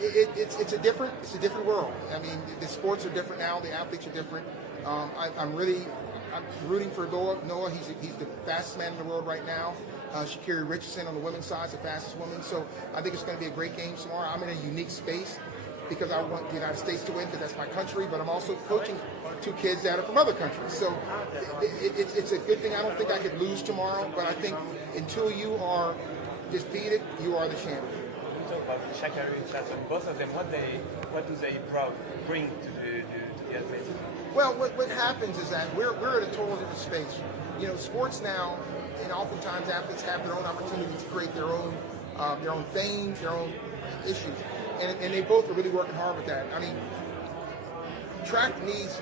it's a different world. I mean, the sports are different now. The athletes are different. I'm rooting for Noah. He's the fastest man in the world right now. Sha'Carri Richardson on the women's side is the fastest woman. So I think it's going to be a great game tomorrow. I'm in a unique space because I want the United States to win because that's my country, but I'm also coaching two kids that are from other countries. So it's a good thing. I don't think I could lose tomorrow, but I think until you are defeated, you are the champion. Talk about Sha'Carri and Richardson. Both of them, what do they bring to the athletes? Well, what happens is that we're at a total different space. You know, sports now, and oftentimes athletes have their own opportunity to create their own fame, their own issues, and they both are really working hard with that. I mean, track needs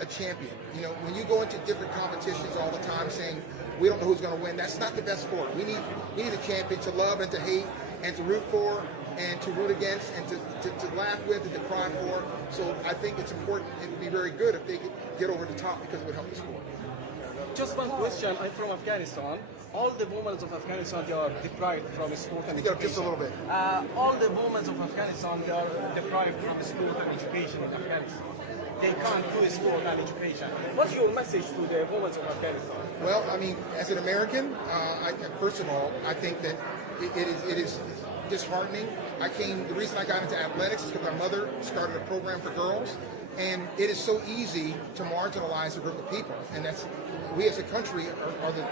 a champion. You know, when you go into different competitions all the time saying we don't know who's going to win, that's not the best sport. We need a champion to love and to hate and to root for and to root against and to laugh with and to cry for. So I think it's important. It would be very good if they could get over the top because it would help the sport. Just one question. I'm from Afghanistan. All the women of Afghanistan, they are deprived from sport and education. Just a little bit. All the women of Afghanistan, they are deprived from sport and education in Afghanistan. They can't do sport and education. What's your message to the women of Afghanistan? Well, I mean, as an American, first of all, I think that it is disheartening. The reason I got into athletics is because my mother started a program for girls, and it is so easy to marginalize a group of people, and we as a country are the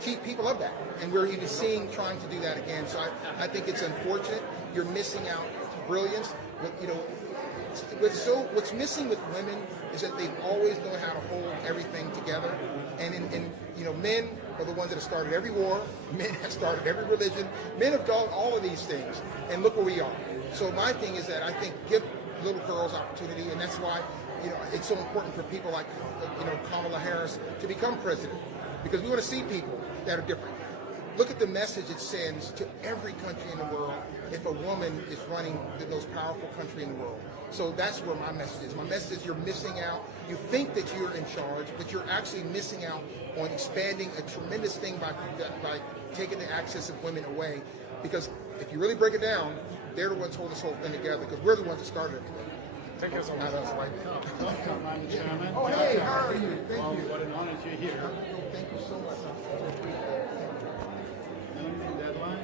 chief people of that, and we're even trying to do that again. So I think it's unfortunate. You're missing out brilliance. But, you know, what's missing with women is that they've always known how to hold everything together, and you know, men are the ones that have started every war. Men have started every religion. Men have done all of these things, and look where we are. So my thing is that I think give little girls opportunity, and that's why it's so important for people like Kamala Harris to become president, because we want to see people that are different. Look at the message it sends to every country in the world if a woman is running the most powerful country in the world. So that's where my message is. My message is you're missing out. You think that you're in charge, but you're actually missing out on expanding a tremendous thing by taking the access of women away. Because if you really break it down, they're the ones holding this whole thing together, because we're the ones that started everything. Thank you so much. I'm Chairman. Oh, hey, how are you? Thank you. What an honor you're here. Thank you so much. Deadline,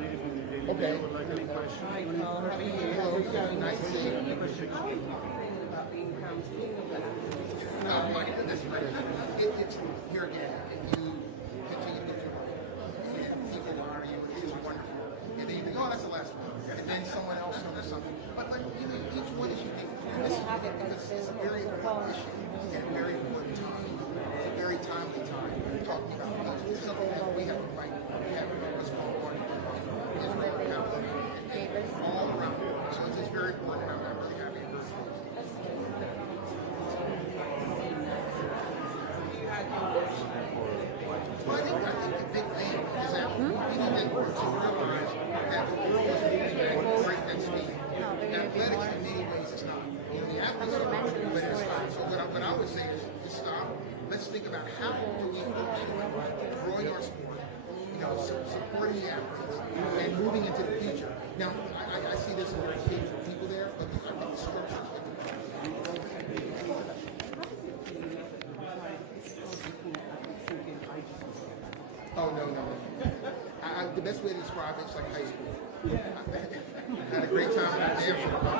lady from the Daily Okay. Mail would like any questions? Hello. Nice to see you. Oh my goodness, it's here again. You continue to do and people honor you. It's just wonderful. And then you think, oh, that's the last one. And then someone else does something. But each one is unique. This is because it's a very important issue and a very important time. It's a very timely time. We're talking about peace. It's something that we have to fight for. We have what's called war in Israel, and all around the world. So it's just very important. I'm really happy to hear Well, I think the big thing is that we need to realize that the world is moving at breakneck speed. Athletics in many ways is not. The athletes are moving, but it's not. So what I would say is stop. Let's think about how do we focus on growing our sport, supporting the athletes, and moving into the future. Now, I see there's some very capable people there, but I think the structure is Oh, no. The best way to describe it is like high school. I had a great time in New Hampshire. Well,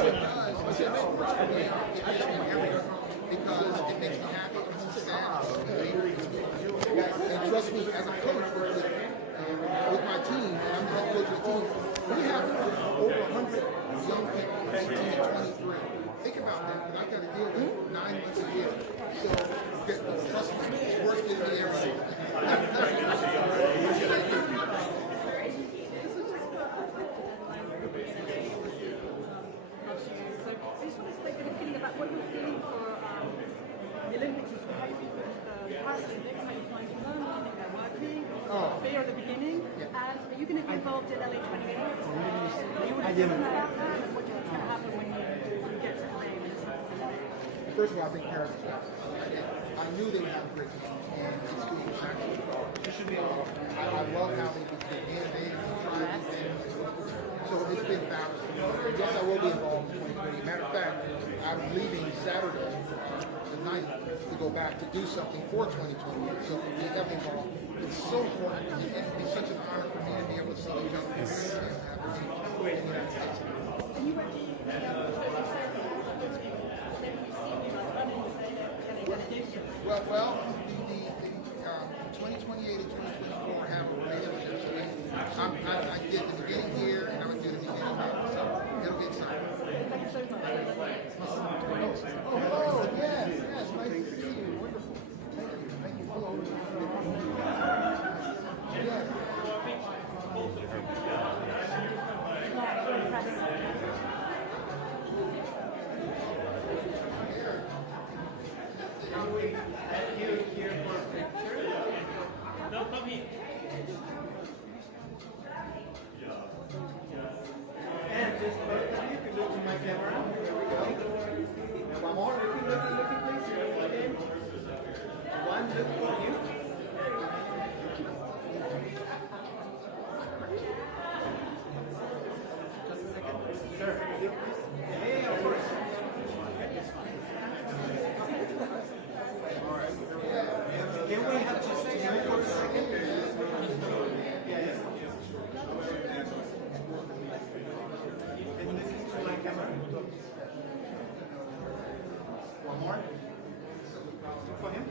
it does. Sports for me, it makes me everything. Because it makes me happy. It's sad. And trust me, as a coach with my team, and I'm the head coach of the team, we have over 100 young people from 18 to 23. Think about that, because I've got to deal with 9 months a year. So, trust me, it's worth giving me everything. There at the beginning, and are you going to be involved in LA 28? I didn't. What do you think's going to happen when you get to LA? First of all, I think Paris is fabulous. I knew they would have a great team, and it's doing exactly what I love how they've been innovative and trying new things. So it's been fabulous. Yes, I will be involved in 2020. Matter of fact, I'm leaving Saturday, the 9th, to go back to do something for 2020. So we'll be heavily involved. It's so important, and it'd be such an honor for me to be able to see the young people in the United States. Well, the 2028 and 2024 have a relationship. So I did the beginning here, and I'm going to do the beginning there. So it'll be exciting. Thank you so much. Oh, hello. Yes, nice to see you. Wonderful. Thank you. Hello. Yes. And just both of you can look to my camera. There we go. Now one more. Looking, please. Okay. One look for you. Just a second. Sir, hey, of course. Can we have just you for a second? Yes. Can you listen to my camera? One more. Look for him.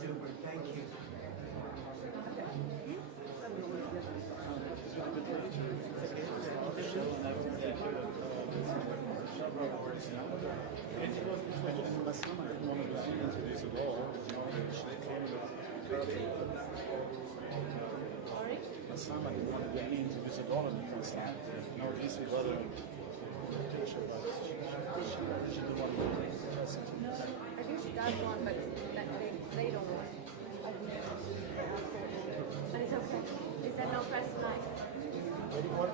Super, thank you. Last time I didn't want to get into this at all, because now this is rather picture, but she didn't want to get into I think she got one, but they don't want. But it's okay. Is that no press tonight? Ready for it?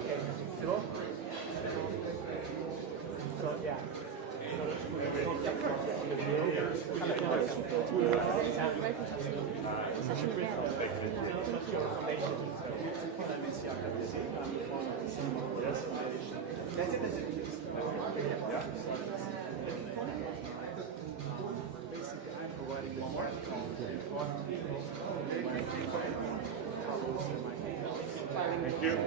Okay. So, yeah. Thank you.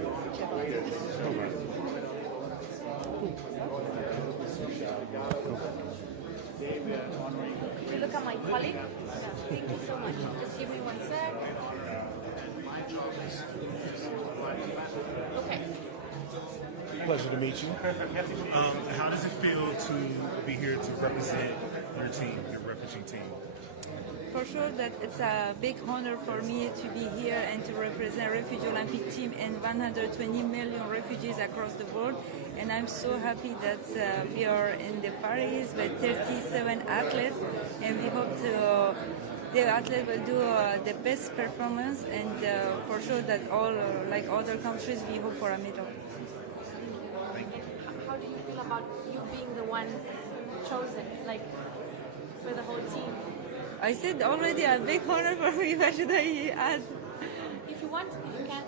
If you look at my colleague, thank you so much. Just give me 1 sec. Okay. Pleasure to meet you. How does it feel to be here to represent your team, your refugee team? For sure that it's a big honor for me to be here and to represent Refugee Olympic team and 120 million refugees across the world. And I'm so happy that we are in the Paris with 37 athletes, and we hope the athletes will do the best performance, and for sure that all, like other countries, we hope for a medal. How do you feel about you being the one chosen, like, for the whole team? I said already a big honor for me. What should I add? If you want, you can.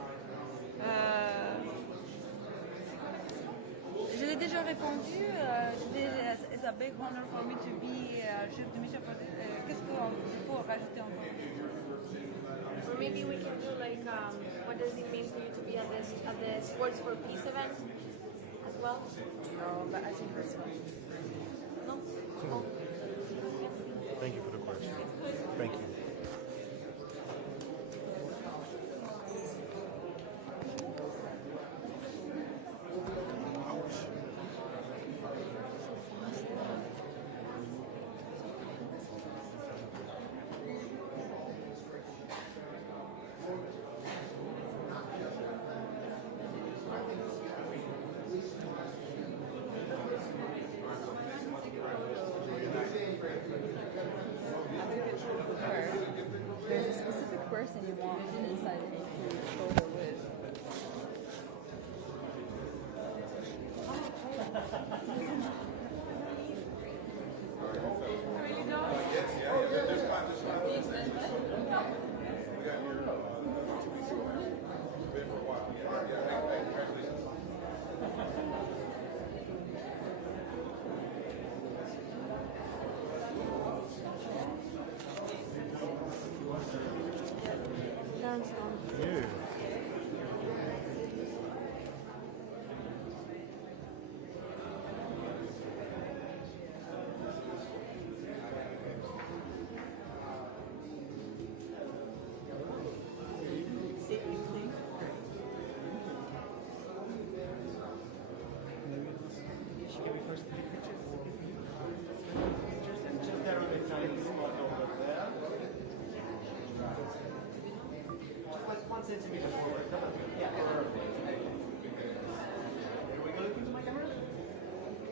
Je l'ai déjà répondu. It's a big honor for me to be chef de mission. Qu'est-ce qu'on peut rajouter encore? Or maybe we can do like, what does it mean for you to be at the Sports for Peace event as well? No, but I think that's fine. No? Thank you for the question. Thank you. There's a specific person you want inside of the photo with.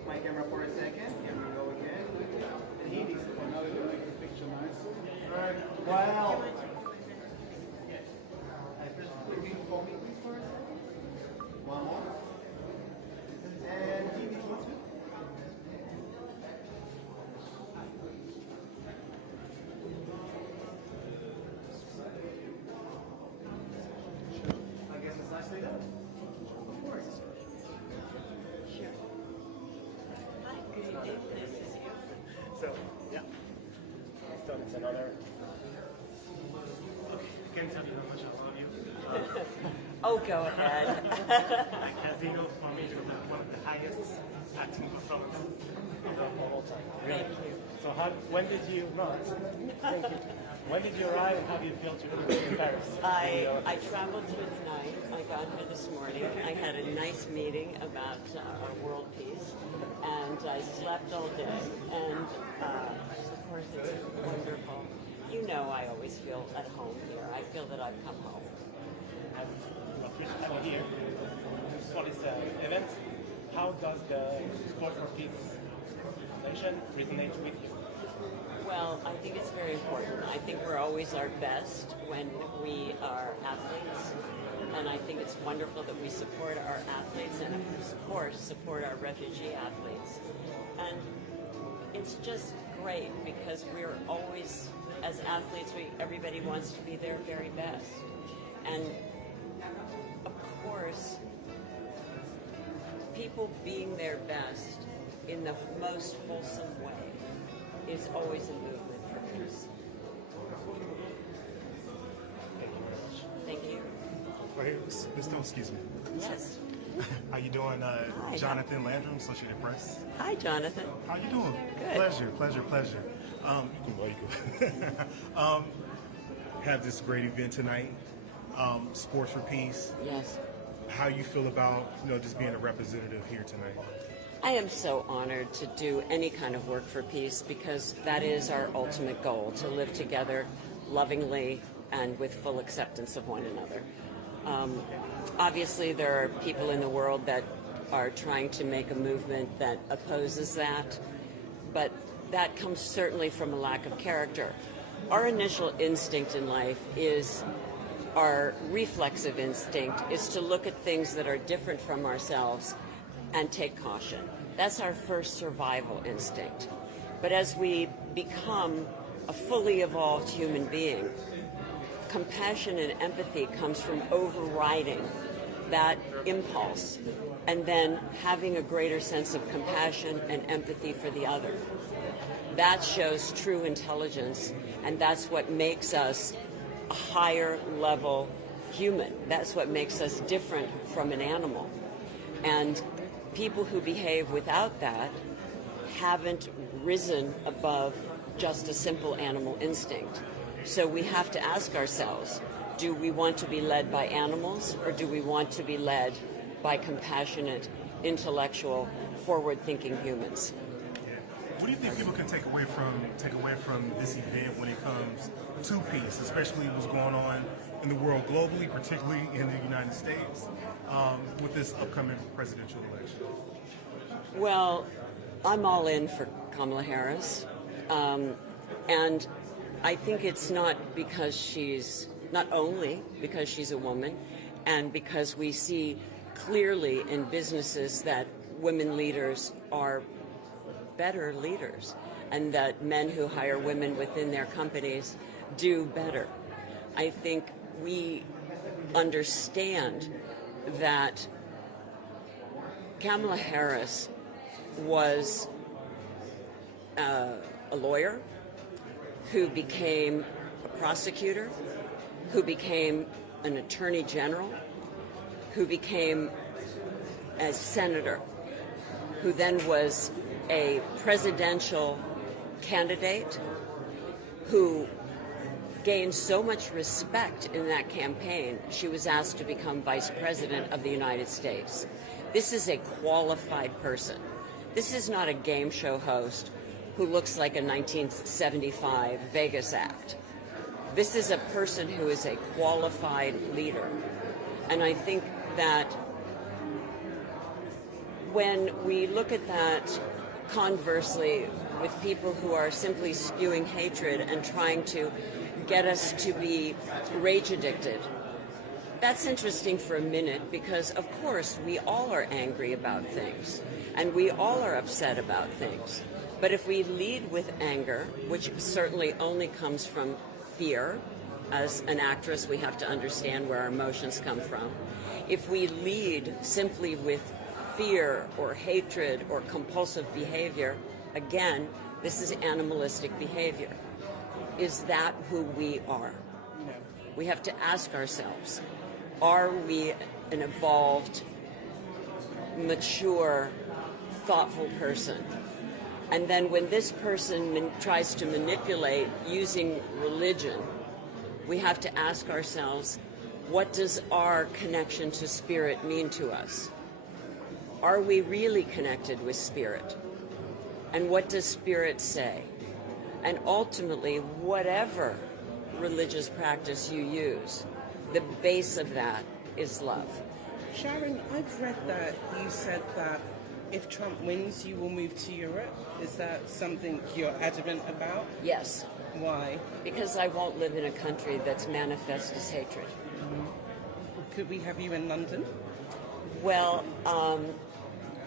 My camera for a second. Here we go again. And he needs to picture nice. Wow. One more. And he needs one too. I guess it's nicely done. Of course. Sure. So, yeah. So it's another. I can't tell you how much I love you. Oh, go ahead. As you know, for me, it's one of the highest acting performances of all time. Really. Thank you. So, when did you Thank you. When did you arrive, and how do you feel to be in Paris? I traveled here tonight. I got here this morning. I had a nice meeting about our world peace, and I slept all day. And course, it's wonderful. You know I always feel at home here. I feel that I've come home. You are free to have you here for this event. How does the Sport for Peace Foundation resonate with you? Well, I think it's very important. I think we're always our best when we are athletes. And I think it's wonderful that we support our athletes and, of course, support our refugee athletes. And it's just great because we're always, as athletes, everybody wants to be their very best. And, of course, people being their best in the most wholesome way is always a movement for peace. Thank you. Right here, Ms. Stone, excuse me. Yes. How you doing? Hi. Jonathan Landrum, Associated Press. Hi, Jonathan. How you doing? Good. Pleasure. You can have this great event tonight, Sports for Peace. Yes. How you feel about just being a representative here tonight? I am so honored to do any kind of work for peace because that is our ultimate goal, to live together lovingly and with full acceptance of one another. Obviously, there are people in the world that are trying to make a movement that opposes that, but that comes certainly from a lack of character. Our initial instinct in life is, our reflexive instinct is to look at things that are different from ourselves and take caution. That's our first survival instinct. But as we become a fully evolved human being, compassion and empathy comes from overriding that impulse and then having a greater sense of compassion and empathy for the other. That shows true intelligence, and that's what makes us a higher level human. That's what makes us different from an animal. And people who behave without that haven't risen above just a simple animal instinct. So we have to ask ourselves, do we want to be led by animals, or do we want to be led by compassionate, intellectual, forward-thinking humans? What do you think people can take away from this event when it comes to peace, especially what's going on in the world globally, particularly in the United States, with this upcoming presidential election? Well, I'm all in for Kamala Harris, and I think it's not only because she's a woman, and because we see clearly in businesses that women leaders are better leaders, and that men who hire women within their companies do better. I think we understand that Kamala Harris was a lawyer who became a prosecutor, who became an attorney general, who became a senator, who then was a presidential candidate, who gained so much respect in that campaign, she was asked to become vice president of the United States. This is a qualified person. This is not a game show host who looks like a 1975 Vegas act. This is a person who is a qualified leader. And I think that when we look at that conversely with people who are simply spewing hatred and trying to get us to be rage addicted, that's interesting for a minute, because of course we all are angry about things and we all are upset about things. But if we lead with anger, which certainly only comes from fear, as an actress we have to understand where our emotions come from. If we lead simply with fear or hatred or compulsive behavior, again, this is animalistic behavior. Is that who we are? We have to ask ourselves, are we an evolved, mature, thoughtful person? And then when this person tries to manipulate using religion, we have to ask ourselves, what does our connection to spirit mean to us? Are we really connected with spirit? And what does spirit say? And ultimately, whatever religious practice you use, the base of that is love. Sharon, I've read that you said that if Trump wins, you will move to Europe. Is that something you're adamant about? Yes. Why? Because I won't live in a country that's manifest as hatred. Could we have you in London? Well,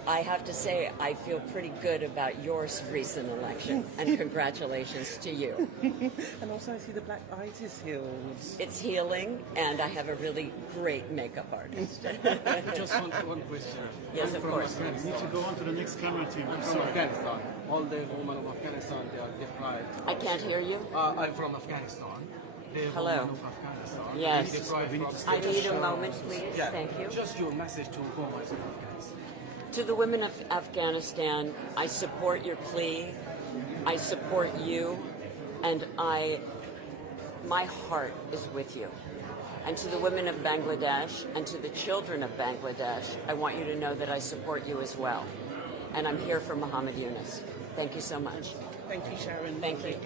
I have to say I feel pretty good about your recent election, and congratulations to you. And also I see the black light is healed. It's healing, and I have a really great makeup artist. Just one question. Yes, I'm of from course. Afghanistan. You need to go on to the next camera team. I'm from Afghanistan. All the women of Afghanistan, they are deprived. I can't hear you. I'm from Afghanistan. The Hello. women of Afghanistan. Yes. They deprived from- I need a moment, please. Yeah. Thank you. Just your message to women of Afghanistan. To the women of Afghanistan, I support your plea. I support you, and my heart is with you. And to the women of Bangladesh and to the children of Bangladesh, I want you to know that I support you as well. And I'm here for Muhammad Yunus. Thank you so much. Thank you, Sharon. Thank you.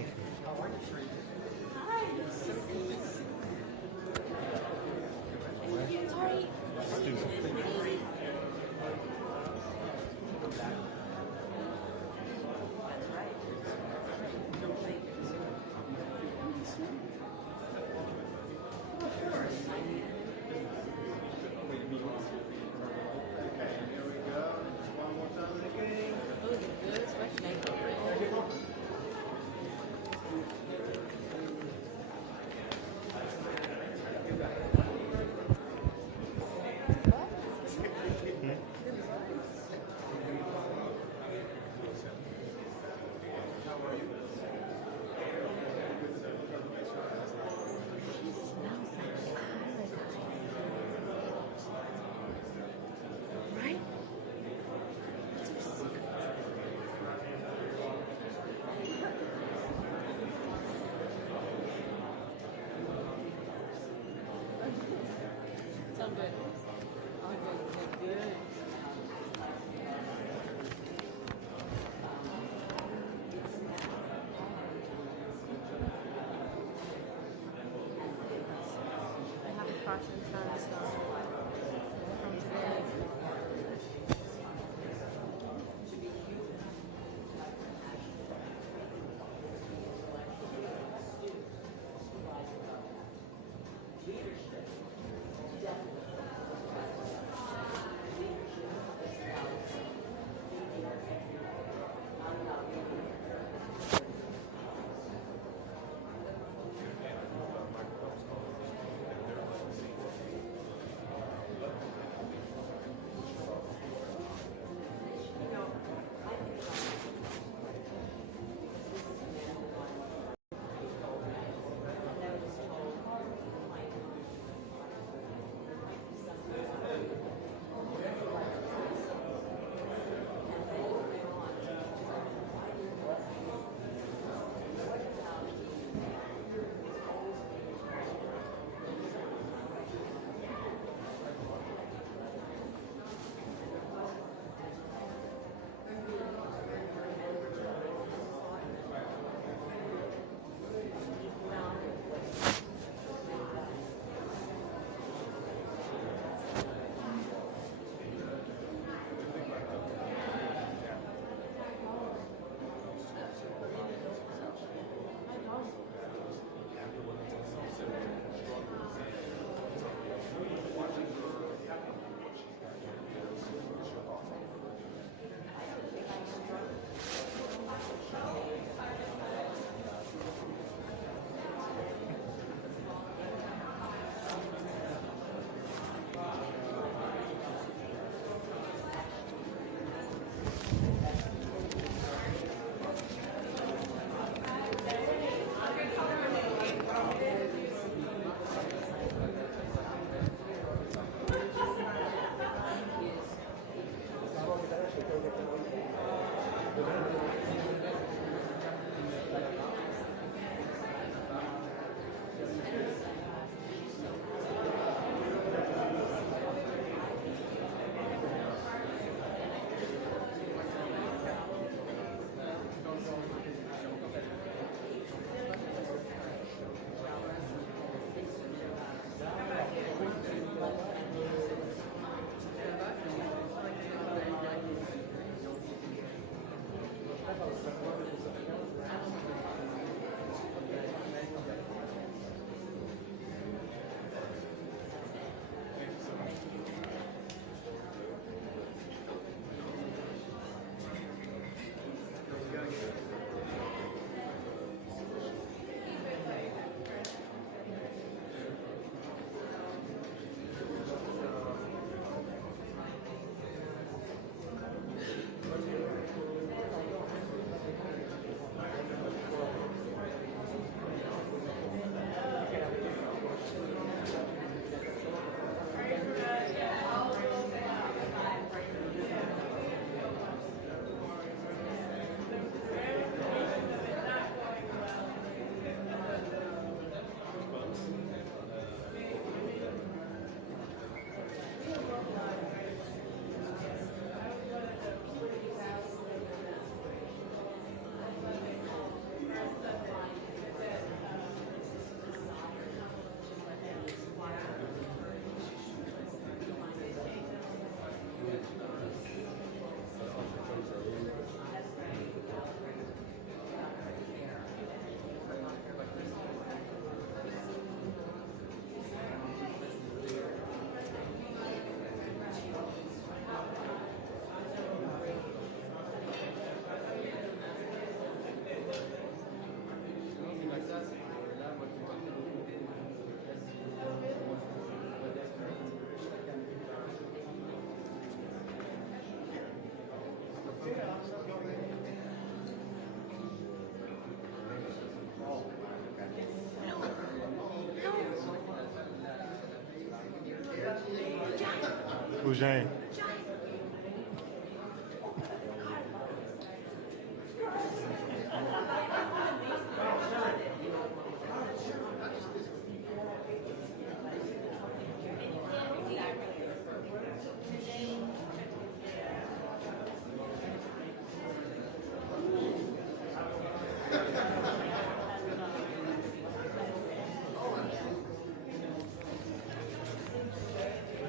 Who's Jane?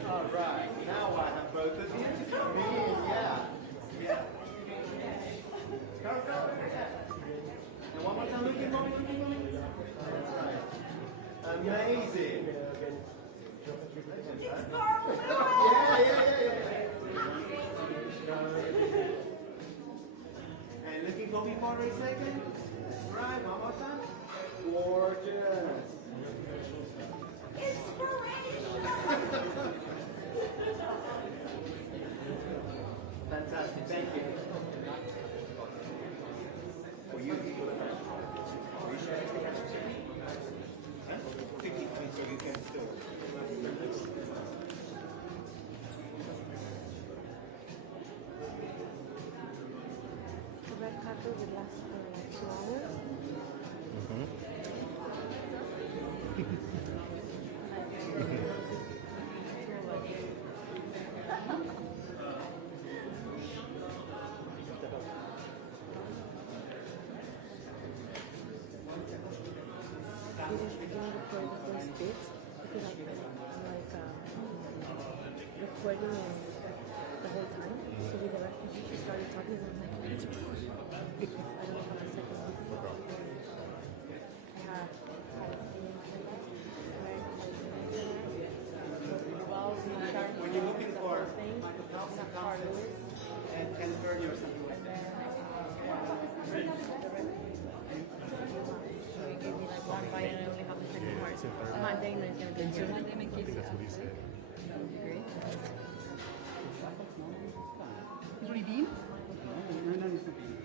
All right, now I have both of you to come in, yeah. Go. And one more time, looking for me. That's right. Amazing. It's Carl. Yeah. And looking for me for a second. Right, one more time. Gorgeous. Fantastic, thank you. For you, 50 points, so you can still. The red carpet would last for like 2 hours. For the first bit because I'm like recording the whole time. So with the refugee, she started talking and I was like, I don't know how the second one. When you're looking for Michael Phelps and 10:30 or something like that. One bite and I only have the second part. Monday is going to be here. Monday make it. That's what he said. Is what he been? No, it's not being.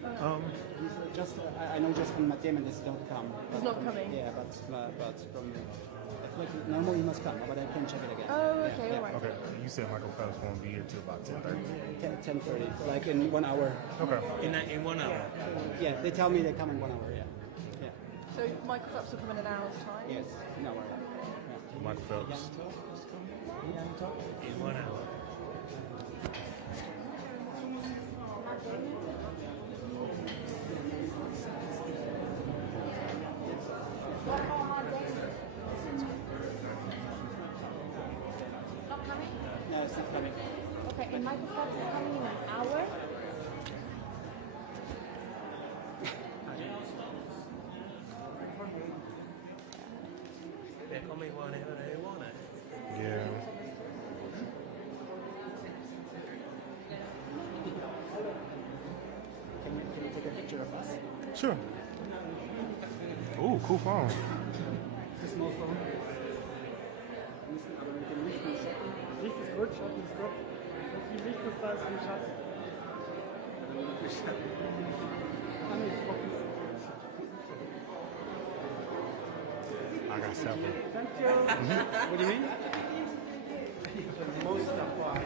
Just I know just from Matthias this don't come. He's not coming. Yeah, but from I feel like normally he must come, but I can check it again. Oh, okay, Yeah. all right. Okay, you said Michael Phelps won't be here till about 10:30. 10:30, like in 1 hour. Okay. In 1 hour. Yeah, they tell me they come in 1 hour. Yeah. So Michael Phelps will come in an hour's time? Yes, an hour. Yeah. Michael Phelps. In 1 hour. Not coming? No, it's not coming. Okay, and Michael Phelps is coming in an hour? They're coming whenever they want it. Yeah. Can you take a picture of us? Sure. Ooh, cool phone. It's a small phone. Richtig gut, Schatten ist gut. Das ist die wichtigste als ein Schatten. I got a cell phone. Thank you. What do you mean? Most apply.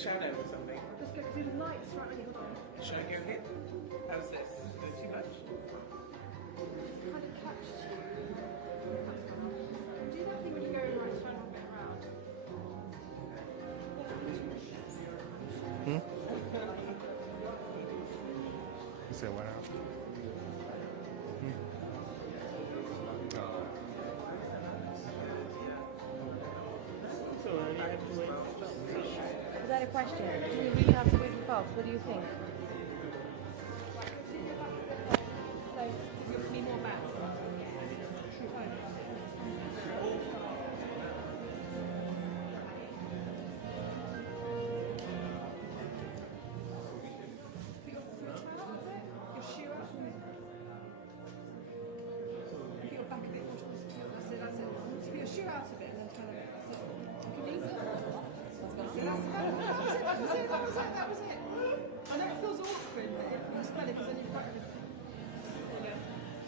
Shadow or something. Just go through the lights, right? Hold on. Should I go here? How's this? Is it too much? Kind of catch. Do that thing when you go right, turn a bit around. You said what happened? So you have to wait. Is that a question? Do we really have to wait for Phelps? What do you think? So, give me more back.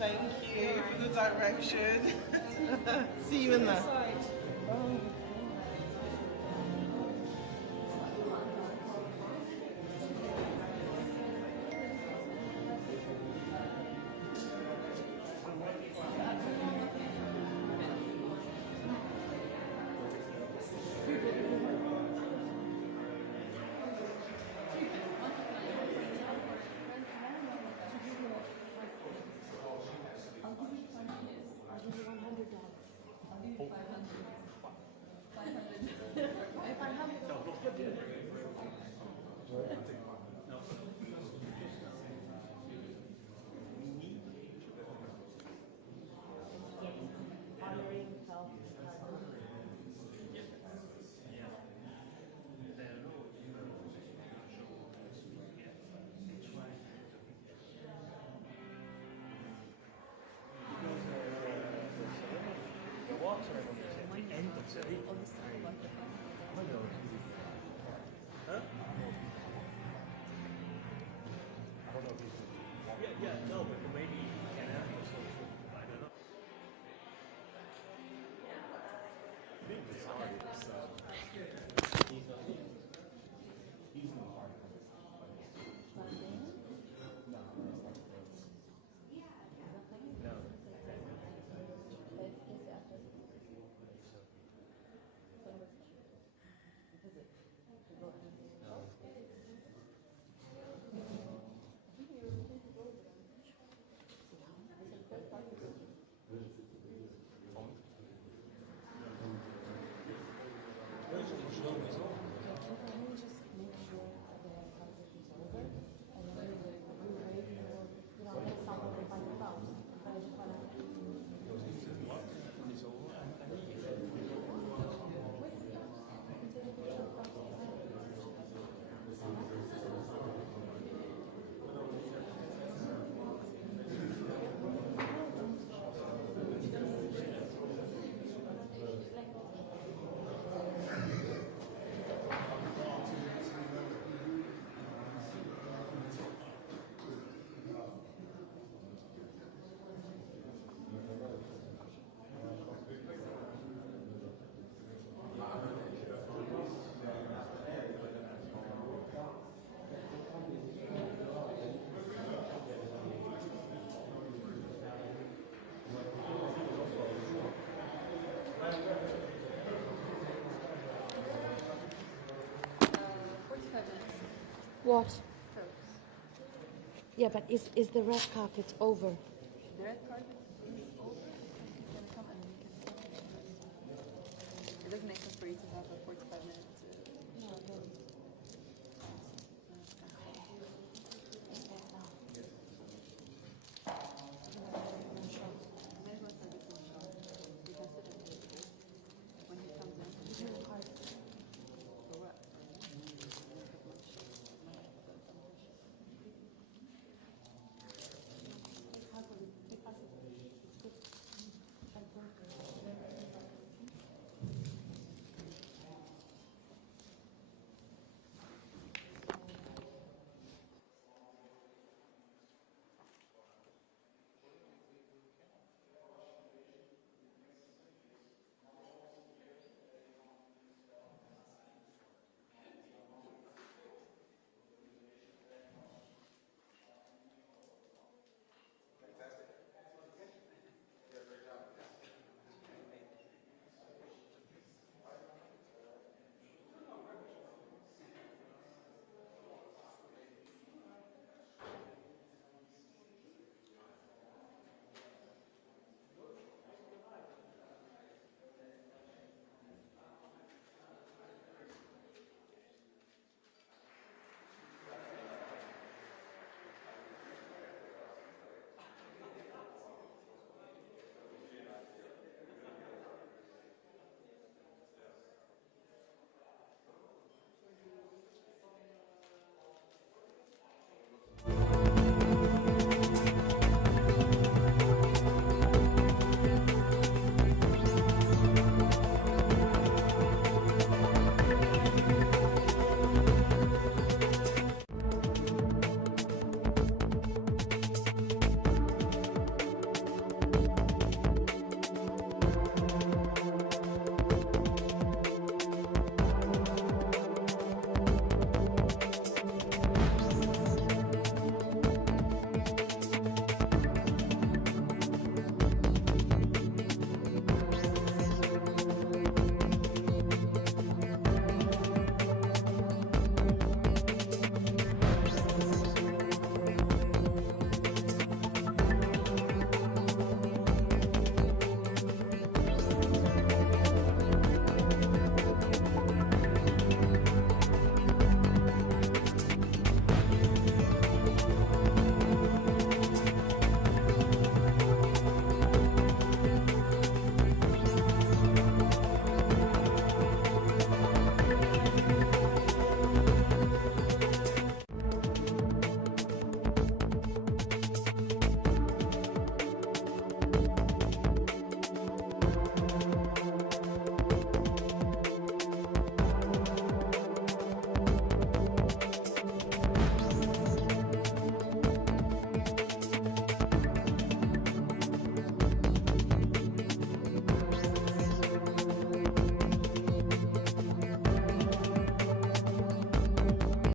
Thank you for the direction. See you in there. What? Yeah, but is the red carpet over? The red carpet is over. You can come and we can. It doesn't make sense for you to have a 45 minutes. No,